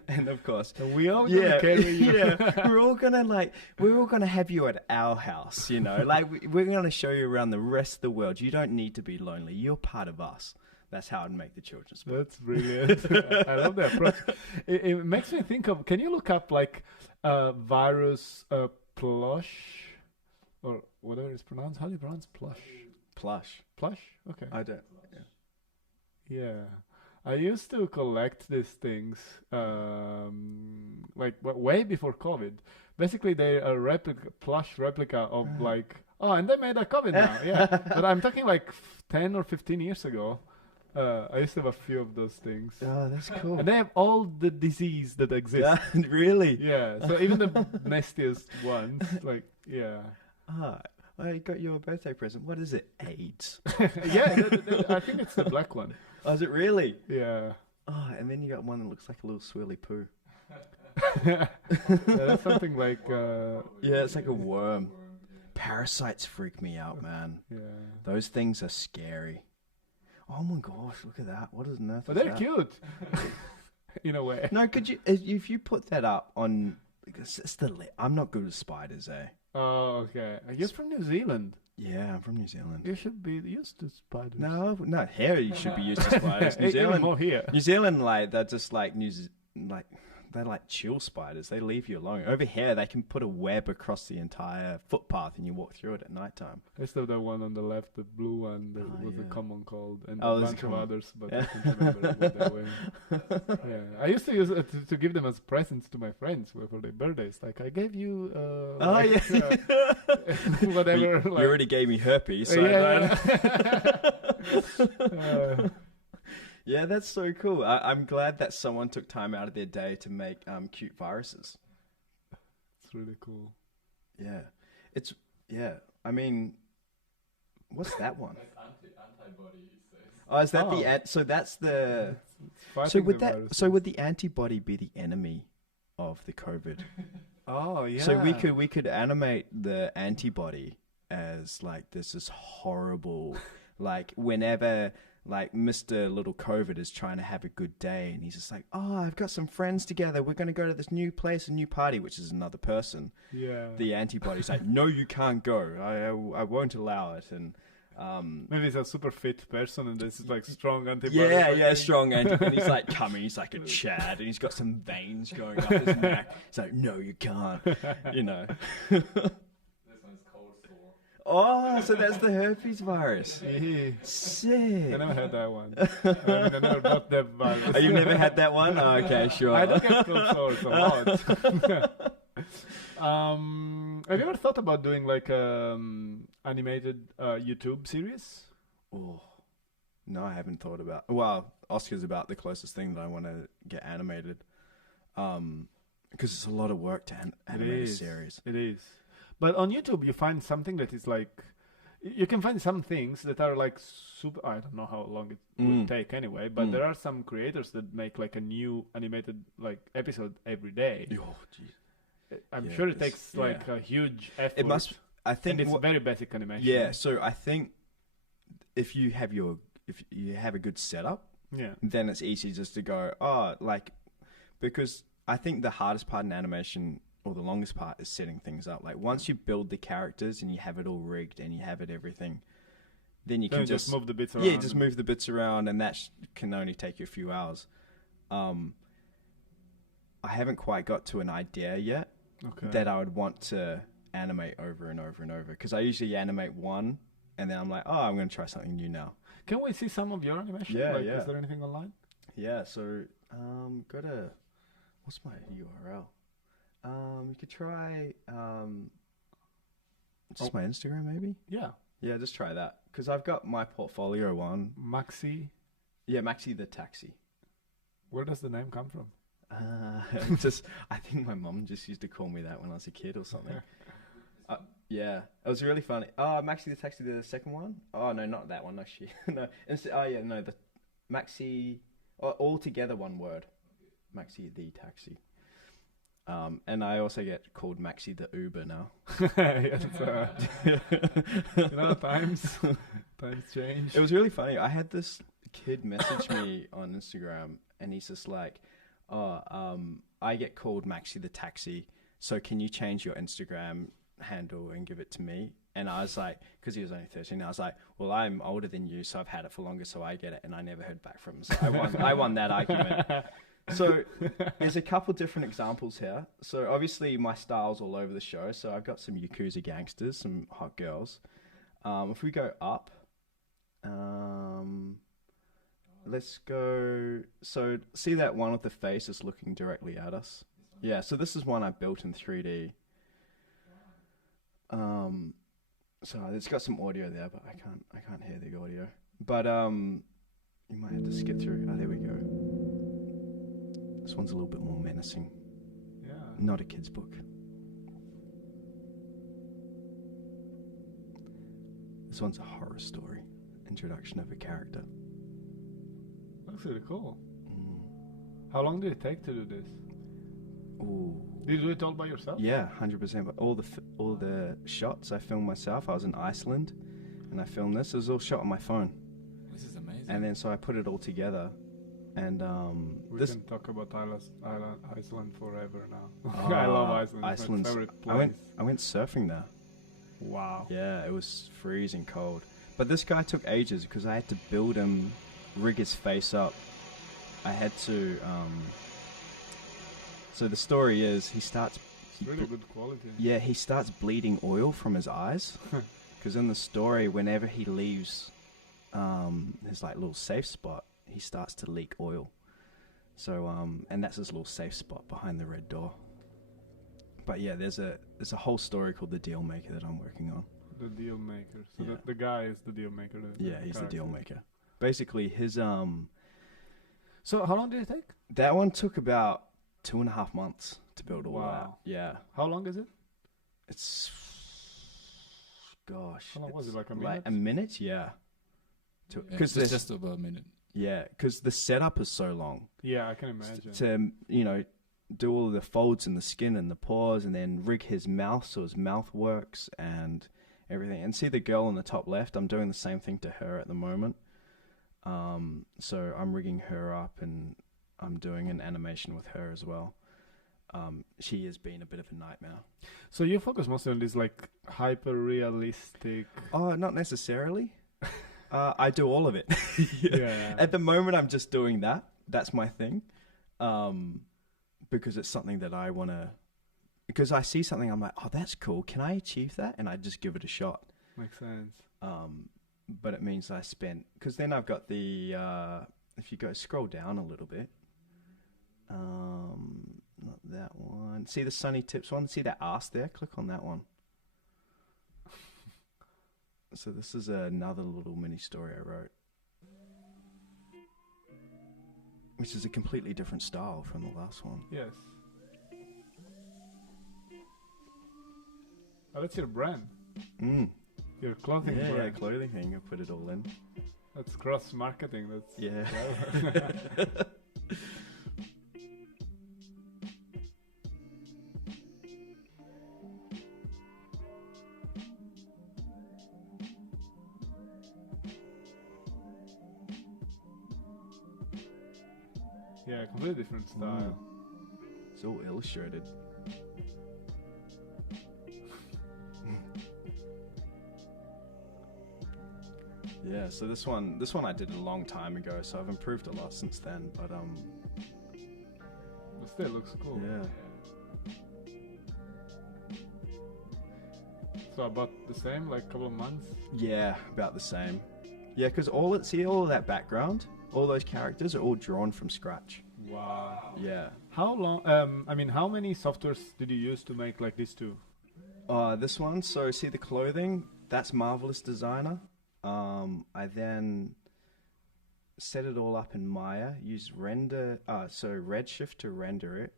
And of course, and we all gonna carry you. Yeah, we're all gonna have you at our house, like we're gonna show you around the rest of the world. You don't need to be lonely. You're part of us. That's how I'd make the children's book. That's brilliant. I love that approach. It makes me think of, can you look up like virus plush? Or whatever it's pronounced. How do you pronounce plush? Plush. Plush? Okay. I don't. Yeah. I used to collect these things way before COVID. Basically, they're a plush replica of and they made a COVID now. Yeah. But I'm talking like 10 or 15 years ago. I used to have a few of those things. Oh, that's cool. And they have all the disease that exists. Yeah, really? Yeah. So even the nastiest ones, I got you a birthday present. What is it? AIDS? Yeah, I think it's the black one. Oh, is it really? Yeah. Oh, and then you got one that looks like a little swirly poo. Yeah, that's something like... yeah, it's like a worm. Parasites freak me out, man. Yeah. Those things are scary. Oh my gosh, look at that. What on earth But is they're that? Cute. In a way. No, could you... If you put that up on... I'm not good with spiders, eh? Oh, okay. You're from New Zealand. Yeah, I'm from New Zealand. You should be used to spiders. No, not here. You should be used to spiders. New Even Zealand, more here. New Zealand, they're just they're like chill spiders. They leave you alone. Over here, they can put a web across the entire footpath, and you walk through it at night time. I still have the one on the left, the blue one, that was a common cold, and a there's bunch a of common. others, but I can't remember what they were. Yeah, I used to use it to give them as presents to my friends for their birthdays. Like, I gave you, whatever. You already gave me herpes. So yeah, that's so cool. I'm glad that someone took time out of their day to make cute viruses. It's really cool. Yeah. I mean, what's that one? That's antibody, it says. Oh, is that the so that's the so would the antibody be the enemy of the COVID? Oh, yeah. So we could animate the antibody as like this is horrible, like whenever like Mr. Little COVID is trying to have a good day, and he's just like, oh, I've got some friends together. We're going to go to this new place, a new party, which is another person. Yeah. The antibody's like, no, you can't go. I won't allow it. And maybe he's a super fit person, and this is like strong antibody. Yeah, strong antibody. And he's like coming. He's like a Chad, and he's got some veins going up his neck. He's like, no, you can't. This one's cold sore. Oh, so that's the herpes virus. Yeah. Sick. I never had that one. I never got that virus. Oh, you've never had that one? Oh, okay, sure. I don't get cold sores a lot. Have you ever thought about doing like animated YouTube series? Oh, no, I haven't thought about. Well, Oscar's about the closest thing that I want to get animated, because it's a lot of work to animate a series. It is, but on YouTube you find something that is like, you can find some things that are like super. I don't know how long it would take anyway, but there are some creators that make like a new animated like episode every day. Oh, jeez. I'm sure it takes like a huge effort. It must. I think and it's very basic animation. Yeah, so I think if you have a good setup, then it's easy just to go, because I think the hardest part in animation, or the longest part, is setting things up. Like once you build the characters and you have it all rigged and you have it everything, then you can just move the bits around. Yeah, just move the bits around, and that can only take you a few hours. I haven't quite got to an idea yet that I would want to animate over and over and over, because I usually animate one and then I'm like, oh, I'm going to try something new now. Can we see some of your animation? Yeah. Is there anything online? Yeah, so what's my URL? You could try just my Instagram maybe. Yeah. Yeah, just try that. Because I've got my portfolio one. Maxi. Yeah, Maxi the Taxi. Where does the name come from? I think my mum just used to call me that when I was a kid or something. Yeah, it was really funny. Oh, Maxi the Taxi, the second one? Oh, no, not that one. No, shit. No. The Maxi, all together one word. Maxi the Taxi. And I also get called Maxi the Uber now. Times change. It was really funny. I had this kid message me on Instagram, and he's just like, I get called Maxi the Taxi, so can you change your Instagram handle and give it to me? And I was like, because he was only 13, I was like, well, I'm older than you, so I've had it for longer, so I get it. And I never heard back from him. So I won that argument. So there's a couple different examples here. So obviously my style's all over the show. So I've got some Yakuza gangsters, some hot girls. If we go up, let's go. So see that one with the face is looking directly at us? Yeah. So this is one I built in 3D. So it's got some audio there, but I can't hear the audio. But you might have to skip through. Oh, there we go. This one's a little bit more menacing. Yeah. Not a kid's book. This one's a horror story. Introduction of a character. Looks really cool. How long did it take to do this? Ooh. Did you do it all by yourself? Yeah, 100%. But all the shots I filmed myself. I was in Iceland, and I filmed this. It was all shot on my phone. This is amazing. And then so I put it all together, and we can talk about Iceland forever now. Oh, I love Iceland. It's my Iceland's- favorite place. I went surfing there. Wow. Yeah, it was freezing cold. But this guy took ages because I had to build him, rig his face up. I had to. So the story is he starts. It's really good quality. Yeah, he starts bleeding oil from his eyes. Because in the story, whenever he leaves his like little safe spot, he starts to leak oil. So and that's his little safe spot behind the red door. But yeah, there's a whole story called The Deal Maker that I'm working on. The deal maker. So Yeah. the guy is the deal maker. Yeah, he's the deal maker. Basically, his So how long did it take? that one took about 2.5 months to build all Wow. that. Yeah, How long is it? it's gosh. How long was it's it? Like a like minute? a minute, yeah. Yeah, Because it's just about a minute. yeah, because the setup is so long Yeah, I can imagine. to do all of the folds in the skin and the pores, and then rig his mouth so his mouth works and everything. And see the girl on the top left, I'm doing the same thing to her at the moment. So I'm rigging her up, and I'm doing an animation with her as well. She has been a bit of a nightmare. So you focus mostly on this like hyper realistic. Oh, not necessarily. I do all of it. Yeah. At the moment, I'm just doing that. That's my thing. Because it's something that I want to... Because I see something, I'm like, oh, that's cool. Can I achieve that? And I just give it a shot. Makes sense. But it means I spent... Because then I've got the... if you scroll down a little bit. Not that one. See the Sunny Tips one? See that ass there? Click on that one. So this is another little mini story I wrote. Which is a completely different style from the last one. Yes. Oh, that's your brand. Your clothing Yeah, brand. clothing thing. I put it all in. That's cross marketing. That's Yeah. clever. Yeah, completely different style. It's all illustrated. Yeah, so this one I did a long time ago, so I've improved a lot since then, but But still looks cool. yeah. So about the same, like a couple of months. Yeah, about the same. Yeah, because all of that background, all those characters are all drawn from scratch. Wow. Yeah. How long? How many softwares did you use to make like these two? This one, so see the clothing, that's Marvelous Designer. I then set it all up in Maya, use Redshift to render it.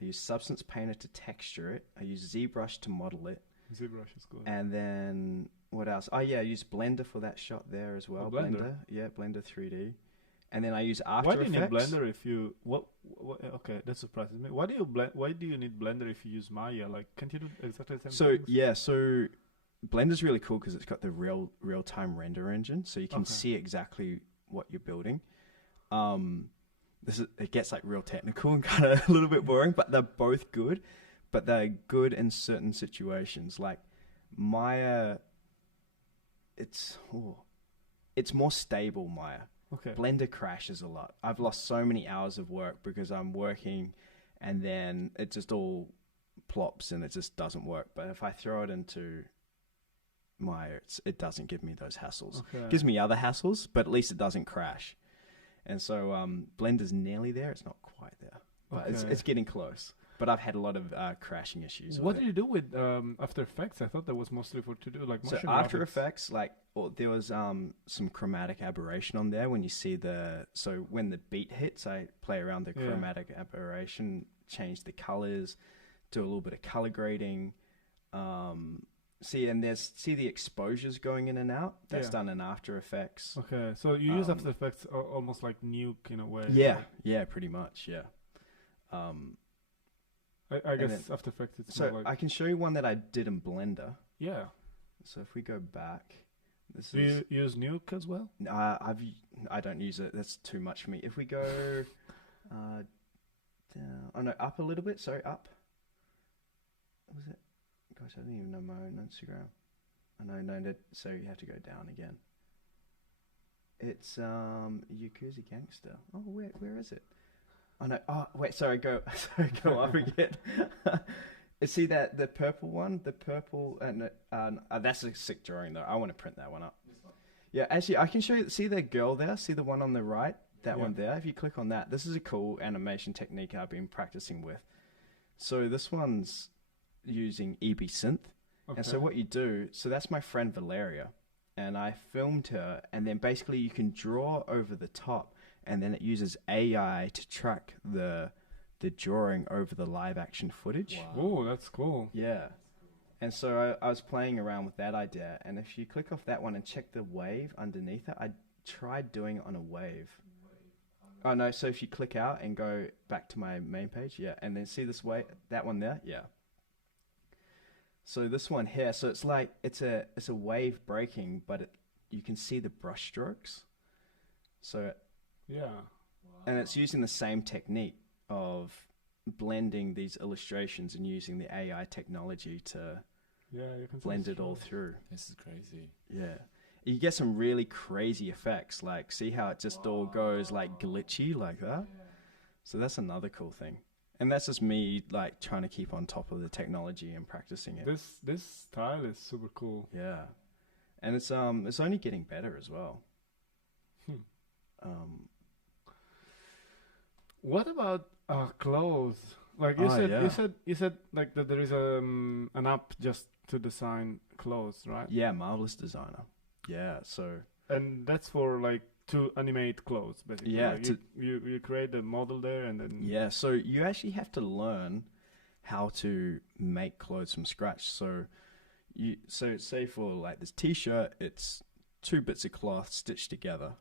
I use Substance Painter to texture it. I use ZBrush to model it. ZBrush is good. And then what else? Oh yeah, I use Blender for that shot there as well. Blender? Yeah, Blender 3D. And then I use After Why do Effects. you need Blender if you what? Okay, that surprises me. Why do you need Blender if you use Maya? Like, can't you do exactly the same things? So Blender's really cool because it's got the real time render engine, so you can see exactly what you're building. It gets like real technical and kind of a little bit boring, but they're both good. But they're good in certain situations. Like Maya, it's more stable. Maya. Okay. Blender crashes a lot. I've lost so many hours of work because I'm working, and then it just all plops and it just doesn't work. But if I throw it into Maya, it doesn't give me those hassles. Okay. It gives me other hassles, but at least it doesn't crash. And so Blender's nearly there. It's not quite there, but it's getting close. But I've had a lot of crashing issues. What do you do with After Effects? I thought that was mostly for to do like motion So After graphics. Effects, there was some chromatic aberration on there when you see when the beat hits, I play around the chromatic aberration, change the colors, do a little bit of color grading. See the exposures going in and out. That's done in After Effects. Okay, so you use After Effects almost like Nuke in a way. Yeah, pretty much, yeah. I guess After Effects it's so more like... I can show you one that I did in Blender. Yeah. So if we go back, Do you use Nuke as well? I don't use it. That's too much for me. If we go down, up a little bit. Sorry, up. What was it? Gosh, I don't even know my own Instagram. So you have to go down again. It's Yakuza Gangster. Oh, where is it? Oh no! Oh wait, sorry. Go up again. See that the purple one, that's a sick drawing though. I want to print that one up. Yeah, actually, I can show you. See the girl there? See the one on the right? That one there. If you click on that, this is a cool animation technique I've been practicing with. So this one's using EB Synth, and so what you do? So that's my friend Valeria, and I filmed her, and then basically you can draw over the top. And then it uses AI to track the drawing over the live action footage. Wow. Oh, that's cool. Yeah. And so I was playing around with that idea. And if you click off that one and check the wave underneath it, I tried doing it on a wave. Oh, no. So if you click out and go back to my main page, and then see this that one there? Yeah. So this one here, so it's like, it's a wave breaking, but you can see the brush strokes. So... Yeah. And it's using the same technique of blending these illustrations and using the AI technology to blend it all through. This is crazy. Yeah. You get some really crazy effects, like see how it just all goes like glitchy like that? Yeah. So that's another cool thing. And that's just me like trying to keep on top of the technology and practicing it. This style is super cool. Yeah. And it's only getting better as well. What about clothes? Like you said like that there is an app just to design clothes, right? Yeah, Marvelous Designer. Yeah, so and that's for like to animate clothes, basically. Yeah, like you create a model there and then so you actually have to learn how to make clothes from scratch. So say for like this t-shirt, it's 2 bits of cloth stitched together,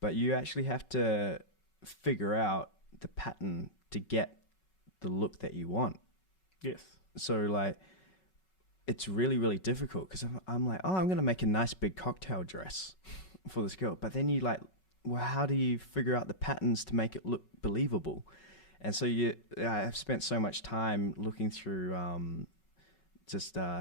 but you actually have to figure out the pattern to get the look that you want. Yes. So like it's really, really difficult because I'm like, I'm going to make a nice big cocktail dress for this girl. But then you like, well, how do you figure out the patterns to make it look believable? And so I've spent so much time looking through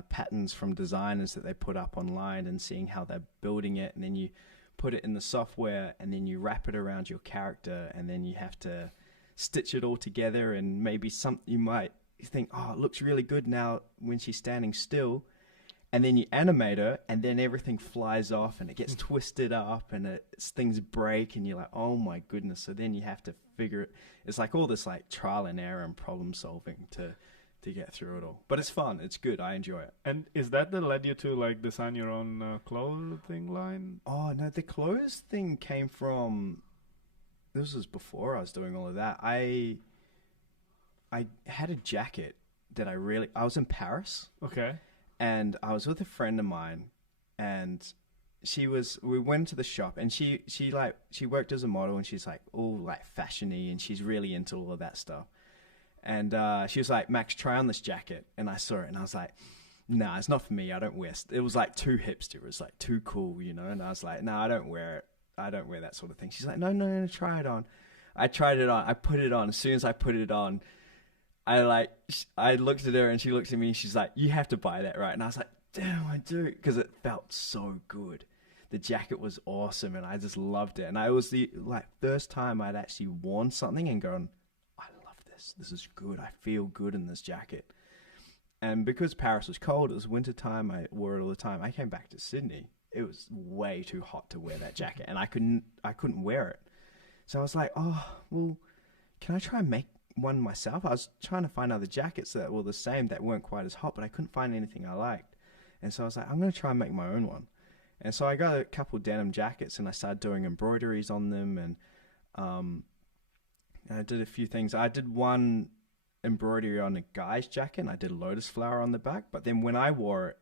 patterns from designers that they put up online and seeing how they're building it. And then you put it in the software and then you wrap it around your character and then you have to stitch it all together, and maybe you might think, oh, it looks really good now when she's standing still, and then you animate her and then everything flies off and it gets twisted up and things break and you're like, oh my goodness. So then you have to figure it. It's like all this like trial and error and problem solving to to get through it all. But it's fun. It's good. I enjoy it. And is that led you to like design your own clothing line? Oh no, the clothes thing came from. This was before I was doing all of that. I had a jacket that I was in Paris. Okay. And I was with a friend of mine, and we went to the shop, and she worked as a model, and she's like all like fashion-y, and she's really into all of that stuff. And she was like, Max, try on this jacket. And I saw it, and I was like, nah, it's not for me. I don't wear it. Was like too hipster. It was like too cool, you know? And I was like, no, I don't wear it. I don't wear that sort of thing. She's like, no, try it on. I tried it on. I put it on. As soon as I put it on, I looked at her, and she looked at me, and she's like, you have to buy that, right? And I was like, damn, I do. Because it felt so good. The jacket was awesome, and I just loved it. And I was the first time I'd actually worn something and gone, I love this. This is good. I feel good in this jacket. And because Paris was cold, it was winter time. I wore it all the time. I came back to Sydney. It was way too hot to wear that jacket, and I couldn't wear it. So I was like, oh, well, can I try and make one myself? I was trying to find other jackets that were the same, that weren't quite as hot, but I couldn't find anything I liked. And so I was like, I'm going to try and make my own one. And so I got a couple denim jackets, and I started doing embroideries on them, and I did a few things. I did one embroidery on a guy's jacket, and I did a lotus flower on the back. But then when I wore it,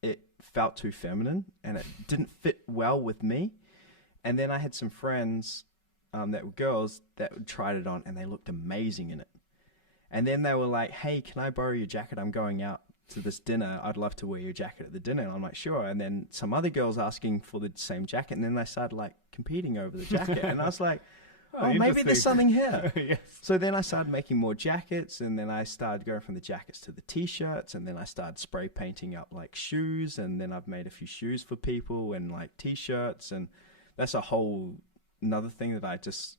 it felt too feminine, and it didn't fit well with me. And then I had some friends that were girls that tried it on, and they looked amazing in it. And then they were like, hey, can I borrow your jacket? I'm going out to this dinner. I'd love to wear your jacket at the dinner. And I'm like, sure. And then some other girls asking for the same jacket, and then they started like competing over the jacket. And I was like, oh, maybe there's something here. Yes. So then I started making more jackets, and then I started going from the jackets to the t-shirts, and then I started spray painting up like shoes, and then I've made a few shoes for people and like t-shirts, and that's a whole another thing that I just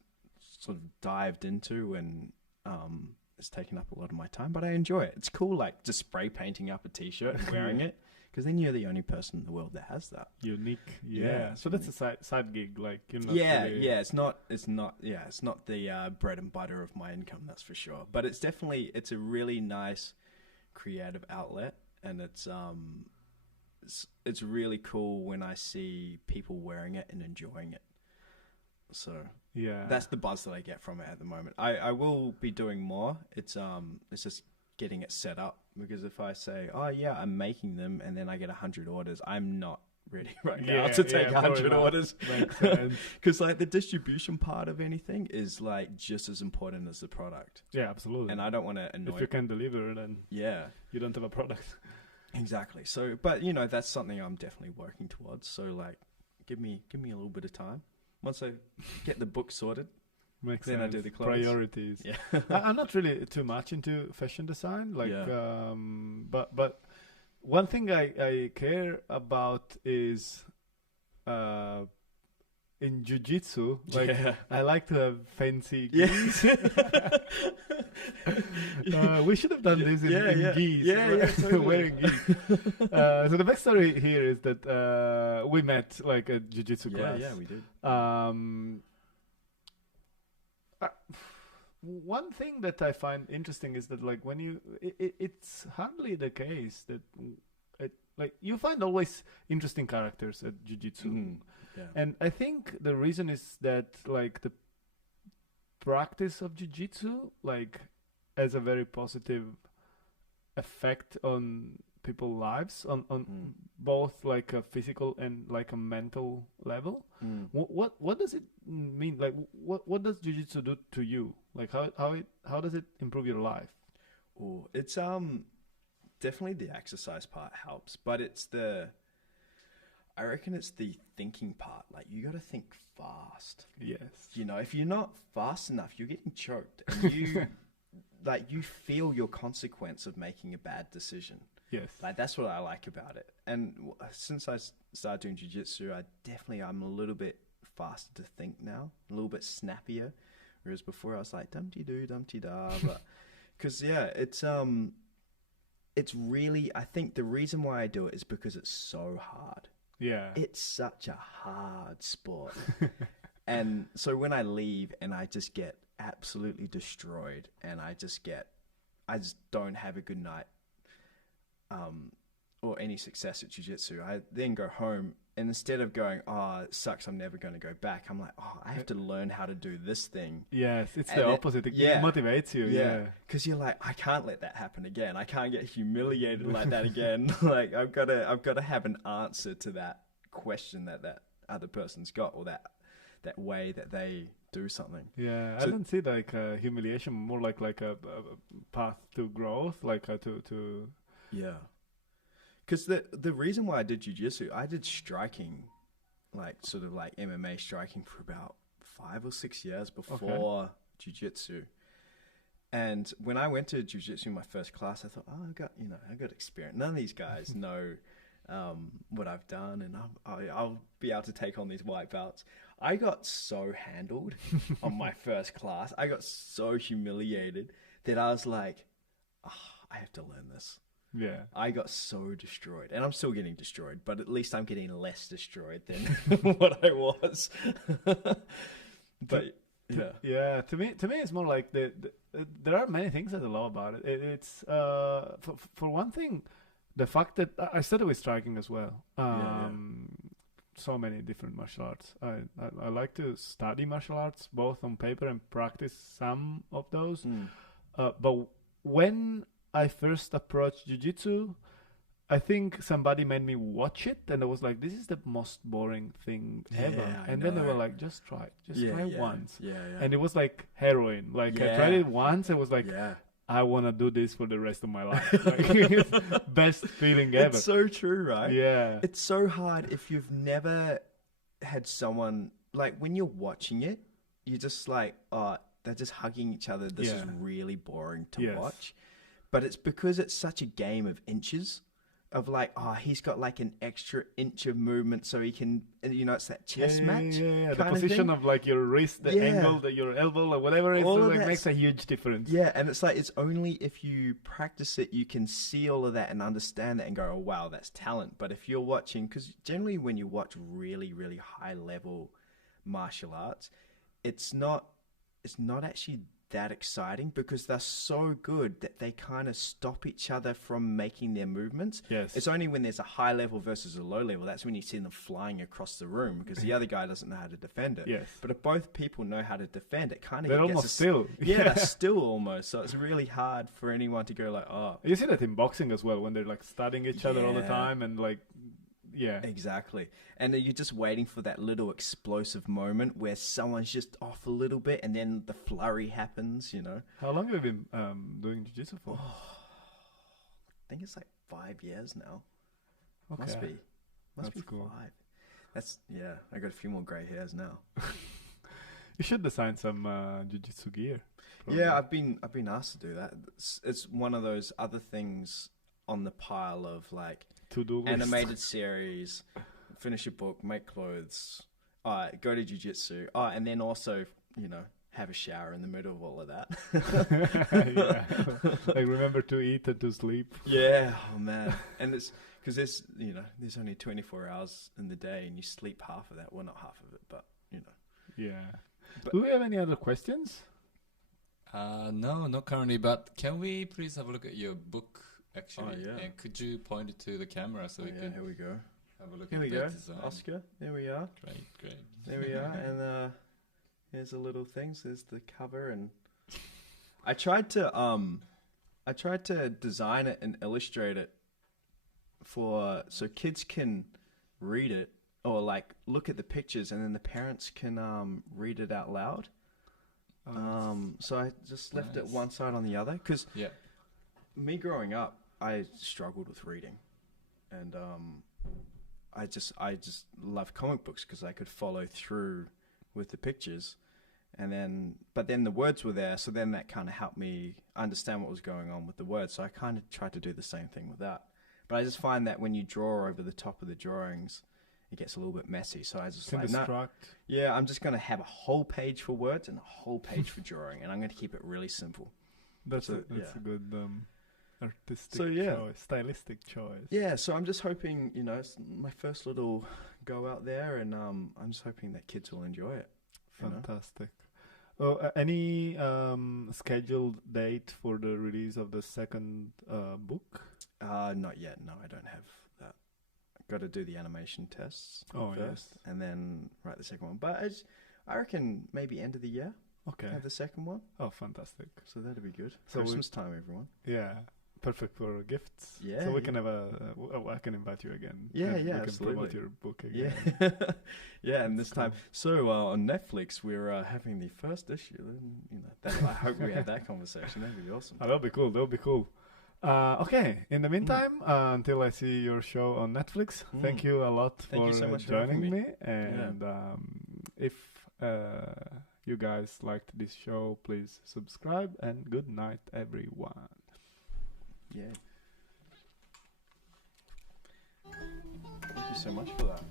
sort of dived into, and it's taken up a lot of my time, but I enjoy it. It's cool, like just spray painting up a t-shirt and wearing it, because then you're the only person in the world that has that. Unique. Yeah. So that's a side gig, like, you know. It's not the bread and butter of my income, that's for sure. But it's a really nice creative outlet, and it's really cool when I see people wearing it and enjoying it. So yeah, that's the buzz that I get from it at the moment. I will be doing more. It's just getting it set up, because if I say, oh yeah, I'm making them, and then I get 100 orders, I'm not ready right now to take 100 orders. Makes sense. Because like the distribution part of anything is like just as important as the product. Yeah, absolutely. And I don't want to annoy. If you can deliver, then you don't have a product. Exactly. So, but you know, that's something I'm definitely working towards. So like, give me a little bit of time. Once I get the book sorted, makes then sense. I do the clothes. Priorities. Yeah. I'm not really too much into fashion design, like, but one thing I care about is in jiu-jitsu, like I like to have fancy gis. We should have done this in gis. Totally. Wearing gis. So the backstory here is that we met like a jiu-jitsu class. Yeah, we did. One thing that I find interesting is that like when it's hardly the case that like you find always interesting characters at jiu-jitsu. Mm-hmm. Yeah. And I think the reason is that like the practice of jiu-jitsu like has a very positive effect on people's lives on both like a physical and like a mental level. What does it mean? Like what does jiu-jitsu do to you? Like how does it improve your life? Oh, it's definitely the exercise part helps, but I reckon it's the thinking part. Like, you got to think fast. Yes. You know, if you're not fast enough, you're getting choked. And you, like, you feel your consequence of making a bad decision. Yes. Like, that's what I like about it. And since I started doing jiu-jitsu, I'm a little bit faster to think now. A little bit snappier. Whereas before I was like, dum-dee-doo, dum-dee-da. But, because, it's really, I think the reason why I do it is because it's so hard. Yeah. It's such a hard sport. And so when I leave and I just get absolutely destroyed, and I I just don't have a good night, or any success at jiu-jitsu, I then go home, and instead of going, oh, it sucks, I'm never going to go back, I'm like, oh, I have to learn how to do this thing. Yes, it's And the opposite. It motivates you. Yeah. Because you're like, I can't let that happen again. I can't get humiliated like that again. Like, I've got to have an answer to that question that other person's got, or that way that they do something. Yeah, So- I don't see like humiliation, more like a path to growth, like to Yeah. Because the reason why I did jiu-jitsu, I did striking, like sort of like MMA striking for about 5 or 6 years before jiu-jitsu. And when I went to jiu-jitsu in my first class, I thought, oh, I got experience. None of these guys know what I've done, and I'll be able to take on these white belts. I got so handled on my first class. I got so humiliated that I was like, oh, I have to learn this. yeah. I got so destroyed, and I'm still getting destroyed, but at least I'm getting less destroyed than what I was. But yeah, Yeah, to me, it's more like there are many things that I love about it. It's for one thing, the fact that I started with striking as well. So many different martial arts. I like to study martial arts, both on paper and practice some of those. But when I first approached jiu-jitsu, I think somebody made me watch it, and I was like, this is the most boring thing ever. Yeah, I And then they know. were like, just try it. Just try once. Yeah. And it was like heroin. Like, I tried it once, I was like, Yeah. I want to do this for the rest of my life. Like, best feeling ever. It's so true, right? Yeah. It's so hard if you've never had someone, like when you're watching it, you're just like, oh, they're just hugging each other. This is really boring to watch. But it's because it's such a game of inches, of like, oh, he's got like an extra inch of movement so he can, it's that chess match. Yeah. The kind of position thing. of like your wrist, the angle, your elbow, or whatever it is, All so of like that's- makes a huge difference. Yeah, and it's like, it's only if you practice it, you can see all of that and understand that and go, oh, wow, that's talent. But if you're watching, because generally when you watch really, really high level martial arts, it's not actually that exciting, because they're so good that they kind of stop each other from making their movements. Yes. It's only when there's a high level versus a low level, that's when you see them flying across the room, because the other guy doesn't know how to defend it. Yes. But if both people know how to defend it, kind of They're gets almost us- still. Yeah, they're still almost. So it's really hard for anyone to go like, oh, You see that in boxing as well, when they're like studying each other all the Yeah. time, and like, yeah. exactly. And you're just waiting for that little explosive moment where someone's just off a little bit, and then the flurry happens, How long have you been doing jiu-jitsu for? I think it's like 5 years now. Okay. Must be That's cool. 5. I got a few more grey hairs now. You should design some jiu-jitsu gear. probably. Yeah, I've been asked to do that. It's one of those other things on the pile of like To-do list. animated series, finish a book, make clothes, go to jiu-jitsu, and then also, have a shower in the middle of all of that. Yeah. Like, remember to eat and to sleep. Yeah, oh man. And it's because there's only 24 hours in the day, and you sleep half of that. Well, not half of it, but Yeah. But- Do we have any other questions? No, not currently. But can we please have a look at your book? Actually, Oh, yeah. And could you point it to the camera so we can here we go. have a look Here at we the go, design? Oscar. There we are. Great. There we are, and here's a little thing. So there's the cover, and I tried to design it and illustrate it so kids can read it, or like look at the pictures, and then the parents can read it out loud. So I just left it Nice. one side on the other, because Yeah. me growing up, I struggled with reading, and I just loved comic books because I could follow through with the pictures, but then the words were there, so then that kind of helped me understand what was going on with the words. So I kind of tried to do the same thing with that, but I just find that when you draw over the top of the drawings, it gets a little bit messy. So I was just Can like, no, distract. yeah, I'm just going to have a whole page for words and a whole page for drawing, and I'm going to keep it really simple. That's So, a good artistic So, yeah. choice, stylistic choice. Yeah, so I'm just hoping, it's my first little go out there, and I'm just hoping that kids will enjoy it. Fantastic. Any scheduled date for the release of the second book? Not yet. No, I don't have that. Got to do the animation tests first, and then write the second one. But I reckon maybe end of the year. Okay. Have the second one. Oh, fantastic! So that'd be good. So Christmas time, everyone. Yeah, perfect for gifts. Yeah. So we can have I can invite you again. Yeah, and yeah, we absolutely. can promote your book again. Yeah, yeah, and this That's time, so on Netflix, we're having the first issue. And, I hope we have that conversation. That'd be awesome. Oh, that'll be cool. That'll be cool. Okay. In the meantime, until I see your show on Netflix, thank you a lot Thank for you so much for joining having me. And if you guys liked this show, please subscribe. And good night, everyone. Yeah. Thank you so much for that.